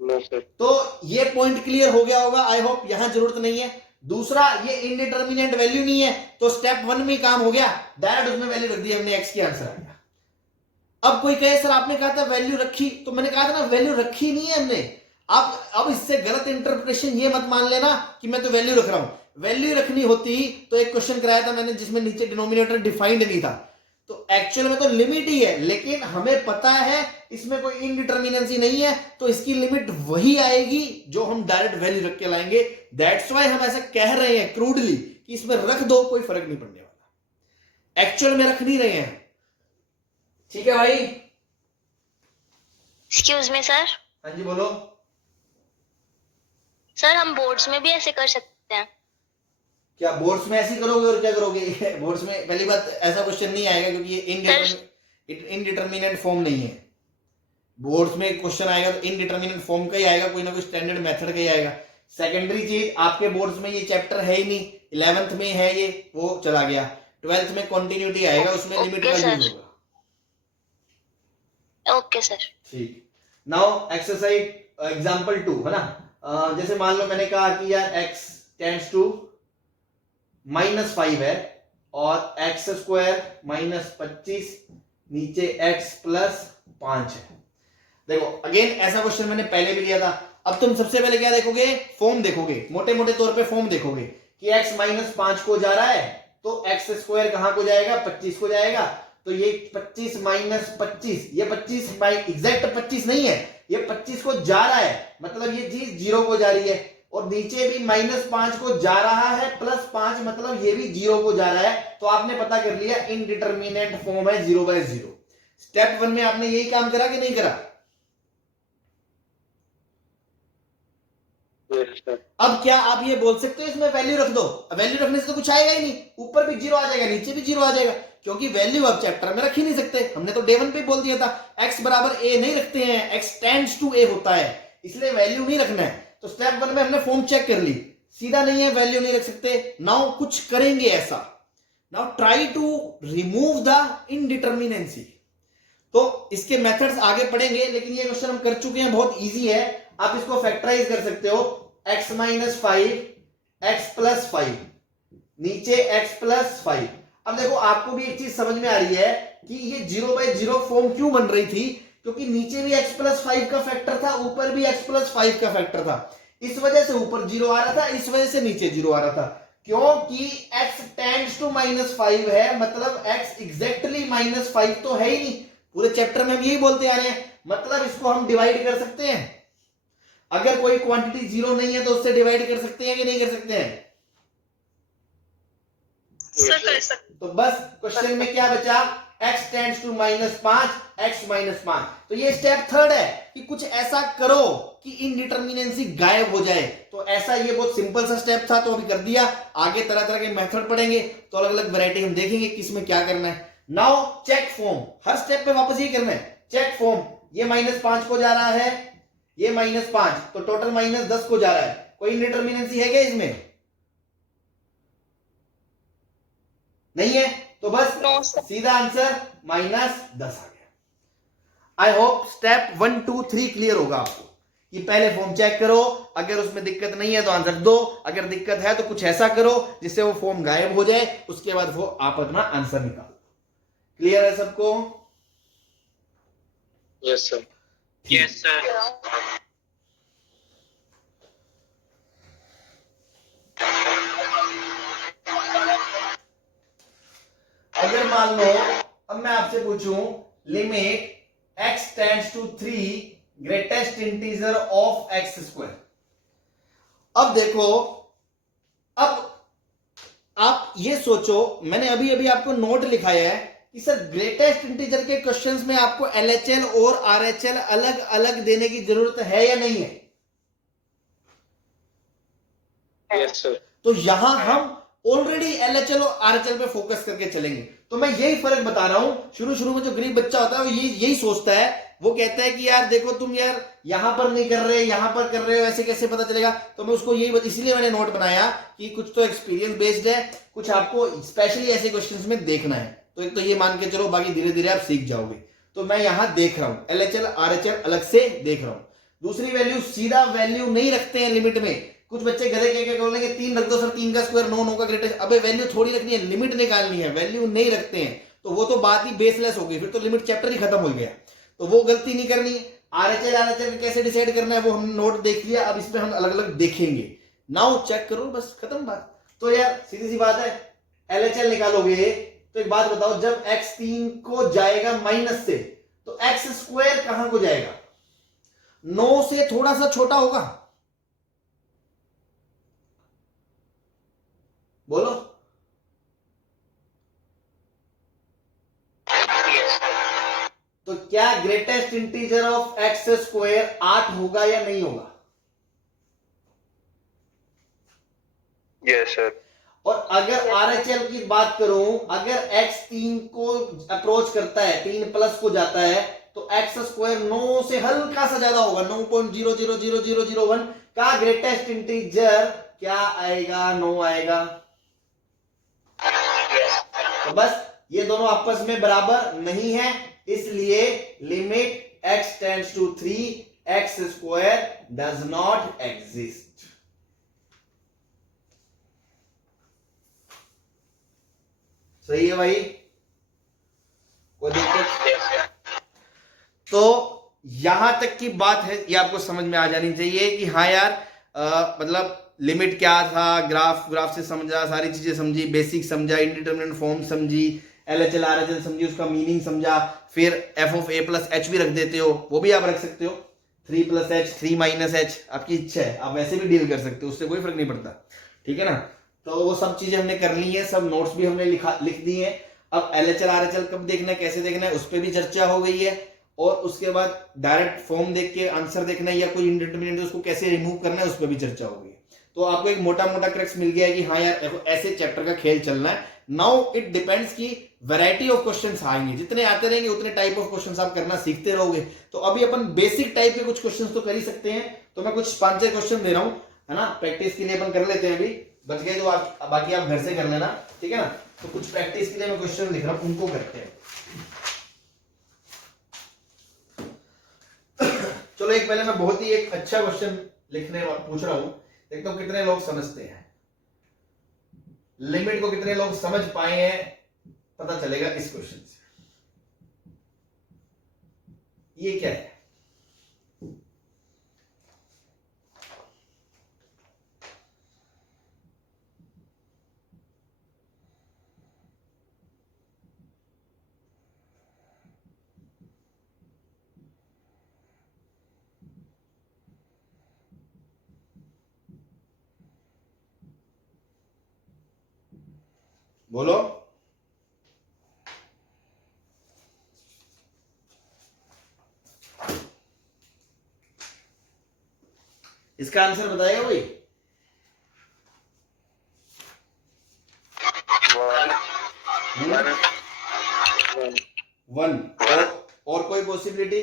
No sir. तो ये पॉइंट क्लियर हो गया होगा, आई होप। यहां जरूरत नहीं है। दूसरा, ये इनडिटरमिनेट वैल्यू नहीं है तो स्टेप 1 में काम हो गया, डायरेक्ट उसमें वैल्यू रख दी हमने, एक्स की आंसर आ गया। अब कोई कहे सर आपने कहा था वैल्यू रखी, तो मैंने कहा था ना वैल्यू रखी नहीं है हमने। आप अब इससे गलत इंटरप्रिटेशन ये मत मान लेना कि मैं तो वैल्यू रख रहा हूं। वैल्यू रखनी होती तो एक क्वेश्चन कराया था मैंने जिसमें नीचे डिनोमिनेटर डिफाइंड नहीं था। तो एक्चुअल में तो लिमिट ही है, लेकिन हमें पता है इसमें कोई इनडिटरमिनेंसी नहीं है, तो इसकी लिमिट वही आएगी जो हम डायरेक्ट वैल्यू रख के लाएंगे। दैट्स व्हाई हम ऐसा कह रहे हैं क्रूडली कि इसमें रख दो, कोई फर्क नहीं पड़ने वाला। एक्चुअल में रख नहीं रहे हैं। ठीक है भाई? Excuse me sir. हाँ जी बोलो। सर हम बोर्ड्स में भी ऐसे कर सकते हैं क्या बोर्ड्स में ऐसे करोगे और क्या करोगे? बोर्ड्स में पहली बात ऐसा क्वेश्चन नहीं आएगा क्योंकि ये इनडिटरमिनेट फॉर्म नहीं है। बोर्ड्स में क्वेश्चन आएगा तो इनडिटरमिनेट फॉर्म का ही आएगा, कोई ना कोई स्टैंडर्ड मेथड का ही आएगा। सेकेंडरी चीज, आपके बोर्ड्स में ये चैप्टर है ही नहीं, 11th में है ये, वो चला गया। 12th में कंटिन्यूटी आएगा, उसमें लिमिट का यूज होगा। Okay sir. ठीक। नाउ एक्सरसाइज एग्जांपल 2 है ना। जैसे मान लो मैंने कहा कि यार x टेंड्स टू -5 है और एक्स स्क्वायर -25 नीचे x प्लस 5 है। देखो अगेन ऐसा क्वेश्चन मैंने पहले भी लिया था। अब तुम सबसे पहले क्या देखोगे? फॉर्म देखोगे, मोटे मोटे तौर पे फॉर्म देखोगे कि x -5 को जा रहा है तो एक्स स्क्वायर कहां को जाएगा? 25 को जाएगा। तो ये 25 - 25, ये 25 एग्जैक्ट 25 नहीं है, ये 25 को जा रहा है, मतलब ये चीज 0 को जा रही है। और नीचे भी -5 को जा रहा है, +5 मतलब ये भी 0 को जा रहा है, तो आपने पता कर लिया इनडिटरमिनेट फॉर्म है 0/0। स्टेप 1 में आपने यही काम करा कि नहीं करा? अब क्या आप ये बोल सकते हो इसमें वैल्यू रख दो? वैल्यू रखने से तो कुछ आएगा ही नहीं, ऊपर भी 0 आ जाएगा, नीचे भी 0 आ जाएगा, क्योंकि वैल्यू आप चैप्टर में रख ही नहीं सकते। हमने तो डे 1 पे बोल दिया था x बराबर a नहीं रखते हैं, x टेंड्स टू a होता है, इसलिए वैल्यू नहीं रखना है। तो स्टेप 1 में हमने फॉर्म चेक कर ली, सीधा नहीं है, वैल्यू नहीं रख सकते। नाउ कुछ करेंगे ऐसा, now try to remove the indeterminacy. तो इसके मेथड्स आगे पढ़ेंगे, लेकिन ये क्वेश्चन हम कर चुके हैं, बहुत इजी है। आप इसको फैक्टराइज कर सकते हो, x - 5 x + 5 नीचे x + 5। अब देखो आपको भी एक चीज समझ में आ रही है कि ये 0/0 फॉर्म क्यों बन रही थी, क्योंकि नीचे भी x + 5 का फैक्टर था, ऊपर भी x + 5 का फैक्टर था, इस वजह से ऊपर 0 आ रहा था, इस वजह से नीचे 0 आ रहा था। क्योंकि x टेंड्स टू -5 है, मतलब x एग्जैक्टली -5 तो है ही नहीं, पूरे चैप्टर में हम यही बोलते आ रहे हैं, मतलब इसको हम डिवाइड कर सकते हैं। अगर कोई क्वांटिटी 0 नहीं है तो उससे डिवाइड कर सकते हैं कि नहीं कर सकते हैं? कर सकते। तो बस क्वेश्चन में क्या बचा, x टेंड्स टू -5 x - 5। तो ये स्टेप 3 है कि कुछ ऐसा करो कि इनडिटरमिनेंसी गायब हो जाए। तो ऐसा, ये बहुत सिंपल सा स्टेप था, तो अभी कर दिया। आगे तरह तरह के मेथड पढ़ेंगे, तो अलग अलग वैरायटी हम देखेंगे किस में क्या करना है। नाउ चेक फॉर्म, हर स्टेप पे वापस ये करना है, चेक फॉर्म। ये -5 को जा रहा है, ये -5, तो टोटल -10 को जा रहा है। कोई इनडिटरमिनेंसी है क्या इसमें? नहीं है, तो बस सीधा आंसर -10 आ गया। आई होप स्टेप 1 2 3 क्लियर होगा आपको, कि पहले फॉर्म चेक करो, अगर उसमें दिक्कत नहीं है तो आंसर दो, अगर दिक्कत है तो कुछ ऐसा करो जिससे वो फॉर्म गायब हो जाए, उसके बाद वो आप अपना आंसर निकालो। क्लियर है सबको? Yes sir. Yes sir. अगर मान लो अब मैं आपसे पूछूं, limit x tends to 3 greatest integer of x²। अब देखो, अब आप ये सोचो, मैंने अभी अभी आपको नोट लिखाया है कि सर ग्रेटेस्ट इंटीजर के क्वेश्चंस में आपको LHL और RHL अलग अलग देने की जरूरत है या नहीं है? Yes sir. तो यहां हम ऑलरेडी LHL और RHL पे फोकस करके चलेंगे। तो मैं यही फर्क बता रहा हूं, शुरू में जो गरीब बच्चा होता है वो यही सोचता है, वो कहता है कि यार देखो तुम यार यहां पर नहीं कर रहे, यहां पर कर रहे हो, ऐसे कैसे पता चलेगा? तो मैं उसको यही इसलिए मैंने नोट बनाया कि कुछ तो एक्सपीरियंस बेस्ड है, कुछ आपको स्पेशली ऐसे क्वेश्चंस में देखना है। तो एक तो ये मान के चलो, बाकी धीरे धीरे आप सीख जाओगे। तो मैं यहां देख रहा हूं LHL RHL अलग से देख रहा हूं। दूसरी वैल्यू, सीधा वैल्यू नहीं रखते हैं लिमिट में। कुछ बच्चे गधे कह के बोलेंगे 3 रख दो सर, 3 का स्क्वायर 9 का ग्रेटेस्ट। अबे वैल्यू थोड़ी रखनी है, लिमिट निकालनी है, वैल्यू नहीं रखते हैं तो वो तो बात ही बेसलेस हो गई, फिर तो लिमिट चैप्टर ही खत्म हो गया। तो वो गलती नहीं करनी। RHL RHL कैसे डिसाइड करना है वो हम नोट देख लिया, अब इसमें हम अलग अलग देखेंगे। नाउ चेक करो, बस खत्म बात। तो यार सीधी सी बात है, LHL निकालोगे तो एक बात बताओ, जब x 3 को जाएगा माइनस से, तो x² कहां को जाएगा? 9 से थोड़ा सा छोटा होगा, बोलो। तो क्या ग्रेटेस्ट इंटीजर ऑफ x² 8 होगा या नहीं होगा? Yes sir. और अगर RHL की बात करूं, अगर x 3 को अप्रोच करता है, 3+ को जाता है, तो x² 9 से हल्का सा ज्यादा होगा, 9.000001 का ग्रेटेस्ट इंटीजर क्या आएगा? 9 आएगा। तो बस ये दोनों आपस में बराबर नहीं है, इसलिए limit x tends to 3 x² does not exist. सही है भाई? कोई दिक्कत? तो यहां तक की बात है, ये आपको समझ में आ जानी चाहिए कि हाँ यार मतलब लिमिट क्या था, ग्राफ से समझा, सारी चीजें समझी, बेसिक समझा, इंडिटरमिनेट फॉर्म समझी, LHL RHL समझी, उसका मीनिंग समझा, फिर f(a + h) भी रख देते हो, वो भी आप रख सकते हो। 3 प्लस एच 3 माइनस एच, आपकी इच्छा है, आप वैसे भी डील कर सकते हो, उससे कोई फर्क नहीं पड़ता, ठीक है ना। तो वो सब चीजें हमने कर ली है, सब नोट्स भी हमने लिख दिए हैं। अब LHL RHL कब देखना है, कैसे देखना है, उस पर भी चर्चा हो गई है। और उसके बाद डायरेक्ट फॉर्म देख के आंसर देखना है या कोई इंडिटरमिनेट उसको कैसे रिमूव करना है, उस पर भी चर्चा हो गई है। तो आपको एक मोटा मोटा क्रक्स मिल गया है कि हाँ यार देखो ऐसे चैप्टर का खेल चलना है। नाउ इट डिपेंड्स की वैरायटी ऑफ क्वेश्चंस आएंगे, जितने आते रहेंगे उतने टाइप ऑफ क्वेश्चंस आप करना सीखते रहोगे। तो अभी अपन बेसिक टाइप के कुछ क्वेश्चंस तो कर ही सकते हैं, तो मैं कुछ 5-6 क्वेश्चन दे रहा हूं, है ना, प्रैक्टिस के लिए अपन कर लेते हैं। अभी बच गए तो बाकी आप घर से कर लेना, ठीक है ना। तो कुछ प्रैक्टिस के लिए मैं क्वेश्चन लिख रहा हूं, उनको करते हैं। चलो एक पहले मैं बहुत ही एक अच्छा क्वेश्चन पूछ रहा हूं, देखता हूं कितने लोग समझते हैं, लिमिट को कितने लोग समझ पाए हैं, पता चलेगा इस क्वेश्चन से। ये क्या है, बोलो। इसका आंसर बताएगा कोई? 1 और कोई पॉसिबिलिटी?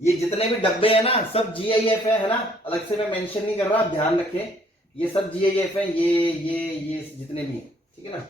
ये जितने भी डब्बे हैं ना सब GIF है ना, अलग से मैं मेंशन नहीं कर रहा, ध्यान रखें, ये सब GIF है, ये जितने भी हैं, ठीक है ना।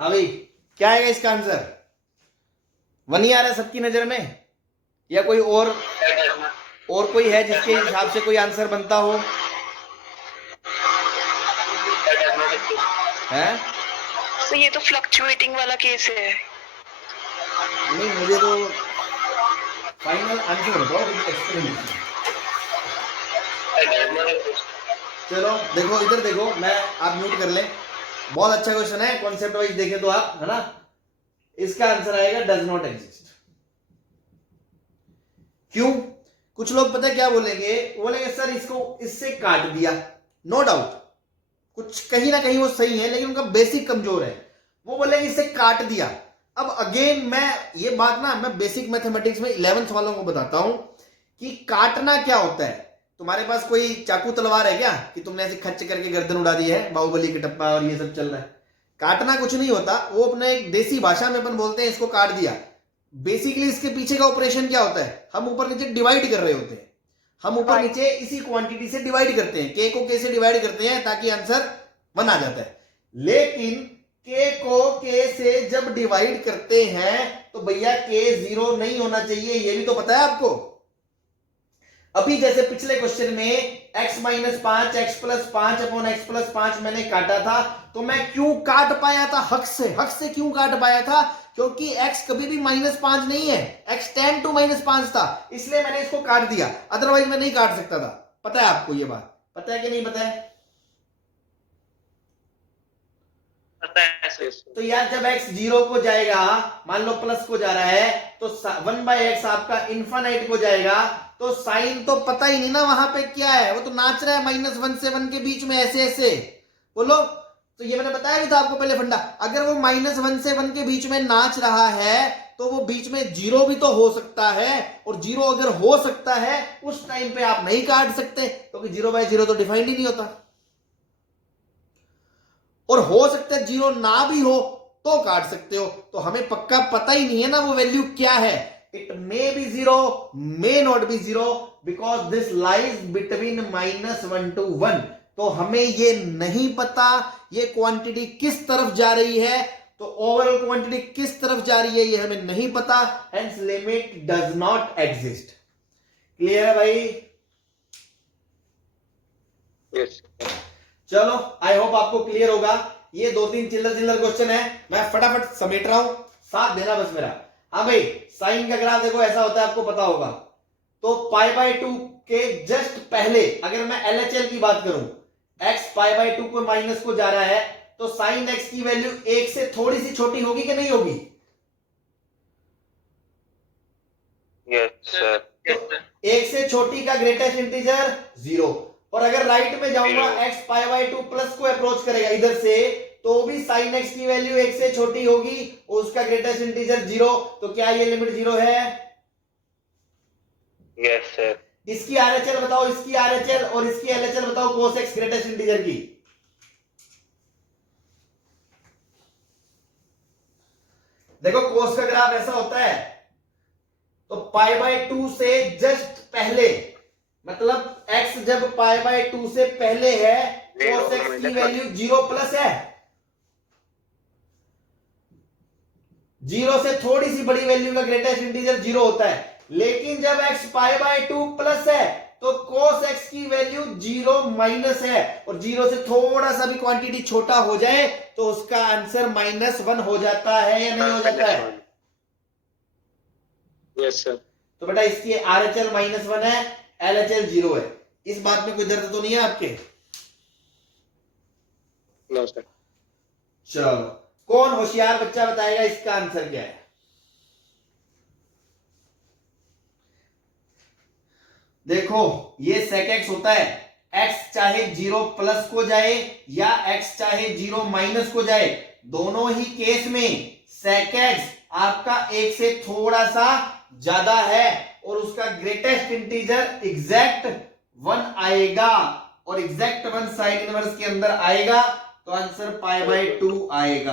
हाँ भाई, क्या है इसका आंसर? 1 ही आ रहा है सबकी नजर में, या कोई और कोई है जिसके हिसाब से कोई आंसर बनता हो? है तो ये तो फ्लक्चुएटिंग वाला केस है। नहीं, मुझे तो फाइनल आंसर बताओ एक्सपेरिमेंट। चलो देखो, इधर देखो, मैं आप म्यूट कर लें, बहुत अच्छा क्वेश्चन है, कॉन्सेप्ट वाइज देखें तो आप, है ना। इसका आंसर आएगा डज नॉट एग्जिस्ट। क्यों? कुछ लोग पता है क्या बोलेंगे, बोलेंगे सर इसको इससे काट दिया, नो डाउट कुछ कहीं ना कहीं वो सही है, लेकिन उनका बेसिक कमजोर है, वो बोलेंगे इससे काट दिया। अब अगेन मैं ये बात ना मैं बेसिक मैथमेटिक्स में 11th वालों को बताता हूं कि काटना क्या होता है। तुम्हारे पास कोई चाकू तलवार है क्या कि तुमने ऐसे खच्च करके गर्दन उड़ा दी है, बाहुबली के टप्पा और ये सब चल रहा है? काटना कुछ नहीं होता, वो अपने एक देसी भाषा में अपन बोलते हैं इसको काट दिया। बेसिकली इसके पीछे का ऑपरेशन क्या होता है, हम ऊपर नीचे डिवाइड कर रहे होते हैं, हम ऊपर नीचे इसी क्वांटिटी से डिवाइड करते हैं, के को के से डिवाइड करते हैं ताकि आंसर 1 आ जाता है। लेकिन के को के से जब डिवाइड करते हैं तो भैया के 0 नहीं होना चाहिए, ये भी तो पता है आपको। अभी जैसे पिछले क्वेश्चन में x - 5 x + 5 अपॉन x + 5 मैंने काटा था, तो मैं क्यों काट पाया था? हक से क्यों काट पाया था? क्योंकि x कभी भी -5 नहीं है, x टेंड टू -5 था, इसलिए मैंने इसको काट दिया, अदरवाइज मैं नहीं काट सकता था। पता है आपको ये बात? पता है कि नहीं पता है? तो यार जब x 0 को जाएगा, मान लो प्लस को जा रहा है, तो 1/x आपका इन्फिनिट को जाएगा, तो साइन तो पता ही नहीं ना वहां पे क्या है, वो तो नाच रहा है -1 से 1 के बीच में ऐसे ऐसे। बोलो तो ये मैंने बताया नहीं था आपको पहले फंडा, अगर वो -1 से 1 के बीच में नाच रहा है तो वो बीच में 0 भी तो हो सकता है, और 0 अगर हो सकता है उस टाइम पे आप नहीं काट सकते क्योंकि 0/0 तो डिफाइंड ही नहीं होता, और हो सकता है 0 ना भी हो तो काट सकते हो। तो हमें पक्का पता ही नहीं है ना वो वैल्यू क्या है। It may be 0, may not be 0, because this lies between -1 to 1। तो हमें ये नहीं पता ये क्वांटिटी किस तरफ जा रही है, तो ओवरऑल क्वांटिटी किस तरफ जा रही है ये हमें नहीं पता, hence limit does not exist. Clear है भाई? यस चलो आई होप आपको क्लियर होगा। ये 2-3 चिल्लर क्वेश्चन है, मैं फटाफट समेट रहा हूं, साथ देना बस मेरा। हाँ भाई, साइन का ग्राफ देखो ऐसा होता है, आपको पता होगा। तो π/2 के जस्ट पहले अगर मैं LHL की बात करूं, x π/2 को माइनस को जा रहा है, तो साइन x की वैल्यू 1 से थोड़ी सी छोटी होगी कि नहीं होगी? Yes sir. तो 1 से छोटी का ग्रेटेस्ट इंटीजर 0, और अगर राइट में जाऊंगा x π/2 प्लस को अप्रोच करेगा इधर से, तो भी साइन x की वैल्यू 1 से छोटी होगी और उसका ग्रेटेस्ट इंटीजर 0। तो क्या ये लिमिट 0 है? Yes sir. इसकी RHL बताओ, इसकी RHL और इसकी LHL बताओ cos x ग्रेटेस्ट इंटीजर की। देखो cos का ग्राफ ऐसा होता है, तो π/2 से जस्ट पहले, मतलब x जब π/2 से पहले है cos x की वैल्यू 0 प्लस है, 0 से थोड़ी सी बड़ी वैल्यू का ग्रेटेस्ट इंटीजर 0 होता है। लेकिन जब x π/2 प्लस है तो cos x की वैल्यू 0 माइनस है, और 0 से थोड़ा सा भी क्वांटिटी छोटा हो जाए तो उसका आंसर -1 हो जाता है या नहीं हो जाता है? Yes sir. तो बेटा इसकी RHL -1 है, LHL 0 है। इस बात में कोई दर्द तो नहीं है आपके? No sir. चलो, कौन होशियार बच्चा बताएगा इसका आंसर क्या है? देखो ये sec x होता है, x चाहे 0 प्लस को जाए या x चाहे 0 माइनस को जाए, दोनों ही केस में sec x आपका 1 से थोड़ा सा ज्यादा है और उसका ग्रेटेस्ट इंटीजर एग्जैक्ट 1 आएगा, और एग्जैक्ट 1 साइन इनवर्स के अंदर आएगा, तो आंसर π/2 आएगा।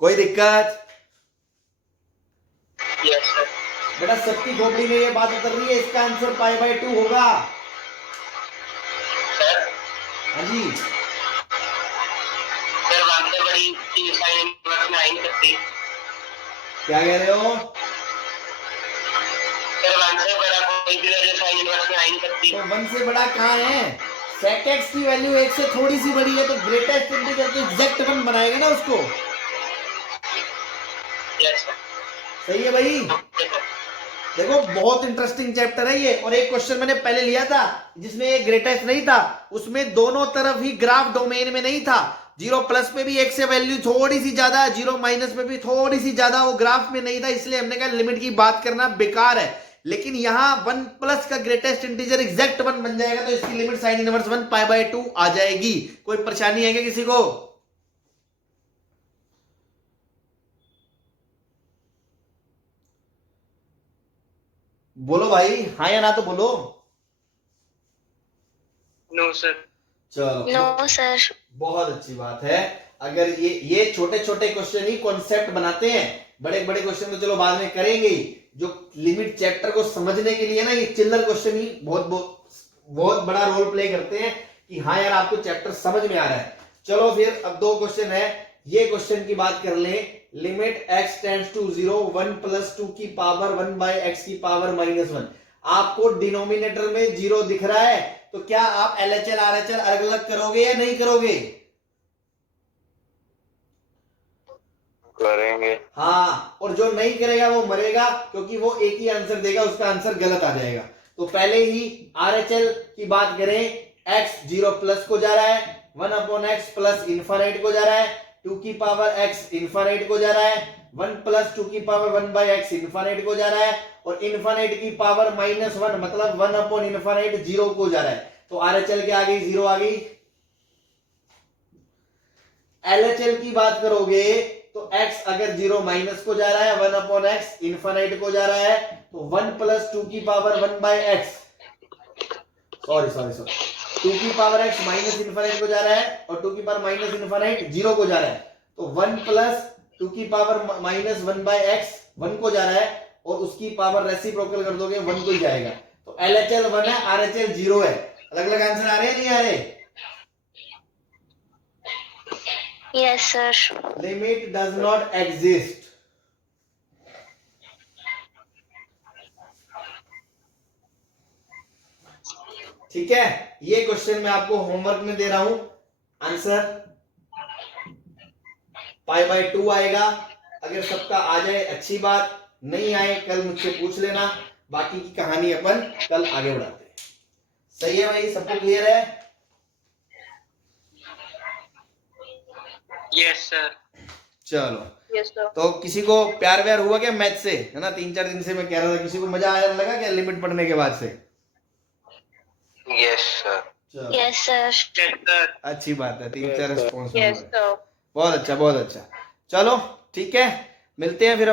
कोई दिक्कत? Yes sir. बेटा सबकी खोपड़ी में ये बात उतर रही है, इसका आंसर π/2 होगा। सर हाँ जी, सर वन से बड़ी चीज साइन इनवर्स में आ ही नहीं सकती। क्या कह रहे हो? सर वन से बड़ा कोई भी वैल्यू साइन इनवर्स में आ ही नहीं सकती। तो 1 से बड़ा कहाँ है? sec x की वैल्यू 1 से थोड़ी सी बड़ी है, तो ग्रेटेस्ट इंटीजर तो एग्जैक्ट 1 बनाएगा ना उसको। Yes sir. सही है भाई? देखो बहुत इंटरेस्टिंग चैप्टर है ये, और एक क्वेश्चन मैंने पहले लिया था जिसमें ये ग्रेटेस्ट नहीं था, उसमें दोनों तरफ ही ग्राफ डोमेन में नहीं था। 0 प्लस पे भी एक से वैल्यू थोड़ी सी ज्यादा, 0 माइनस में भी थोड़ी सी ज्यादा, वो ग्राफ में नहीं था, इसलिए हमने कहा लिमिट की बात करना बेकार है। लेकिन यहां 1 प्लस का ग्रेटेस्ट इंटीजर एग्जैक्ट 1 बन जाएगा, तो इसकी लिमिट साइन इनवर्स 1 π/2 आ जाएगी। कोई परेशानी है क्या किसी को? बोलो भाई, हाँ या ना तो बोलो। No sir. चलो, नो सर। बहुत अच्छी बात है। अगर ये छोटे छोटे क्वेश्चन ही कॉन्सेप्ट बनाते हैं, बड़े बड़े क्वेश्चन तो चलो बाद में करेंगे ही। जो लिमिट चैप्टर को समझने के लिए ना, ये चिल्लर क्वेश्चन ही बहुत बड़ा रोल प्ले करते हैं कि हाँ यार आपको चैप्टर समझ में आ रहा है। चलो फिर अब 2 क्वेश्चन है, ये क्वेश्चन की बात कर लें। लिमिट x टेंड्स टू 0 1 + 2 की पावर 1/x की पावर -1। आपको डिनोमिनेटर में 0 दिख रहा है, तो क्या आप LHL RHL अलग अलग करोगे या नहीं करोगे? करेंगे। हाँ, और जो नहीं करेगा वो मरेगा, क्योंकि वो एक ही आंसर देगा, उसका आंसर गलत आ जाएगा। तो पहले ही RHL की बात करें, x 0 प्लस को जा रहा है, 1/x प्लस इनफाइनाइट को जा रहा है, 2 की पावर x इनफाइनाइट को जा रहा है, 1 + 2 की पावर 1/x इनफाइनाइट को जा रहा है, और इनफाइनाइट की पावर -1 मतलब 1/∞ 0 को जा रहा है। तो RHL क्या आ गई? 0 आ गई। LHL की बात करोगे तो x अगर 0 माइनस को जा रहा है 1 अपॉन एक्स इन्फानाइट को जा रहा है तो 1 प्लस 2 की पावर 1 बाय एक्स सॉरी 2 की पावर x माइनस इन्फानाइट को जा रहा है और 2 की पावर माइनस इन्फानाइट 0 को जा रहा है तो 1 प्लस 2 की पावर माइनस 1 बाय एक्स 1 को जा रहा है और उसकी पावर रेसिप्रोकल कर दोगे 1 को ही जाएगा तो LHL 1 है RHL 0 है। अलग अलग आंसर आ रहे हैं नहीं आ रहे? Yes sir. Limit does not exist. ठीक है, ये क्वेश्चन मैं आपको होमवर्क में दे रहा हूं। आंसर π/2 आएगा। अगर सबका आ जाए अच्छी बात, नहीं आए कल मुझसे पूछ लेना, बाकी की कहानी अपन कल आगे बढ़ाते हैं। सही है भाई, सबको क्लियर है? Yes sir. चलो यस सर। तो किसी को प्यार व्यार हुआ क्या मैथ से? है ना, 3-4 दिन से मैं कह रहा था, किसी को मजा आया लगा क्या लिमिट पढ़ने के बाद से? Yes sir. चलो यस सर। Yes sir. अच्छी बात है, 3-4 रिस्पॉन्स यस सर। बहुत अच्छा बहुत अच्छा। चलो ठीक है, मिलते हैं फिर।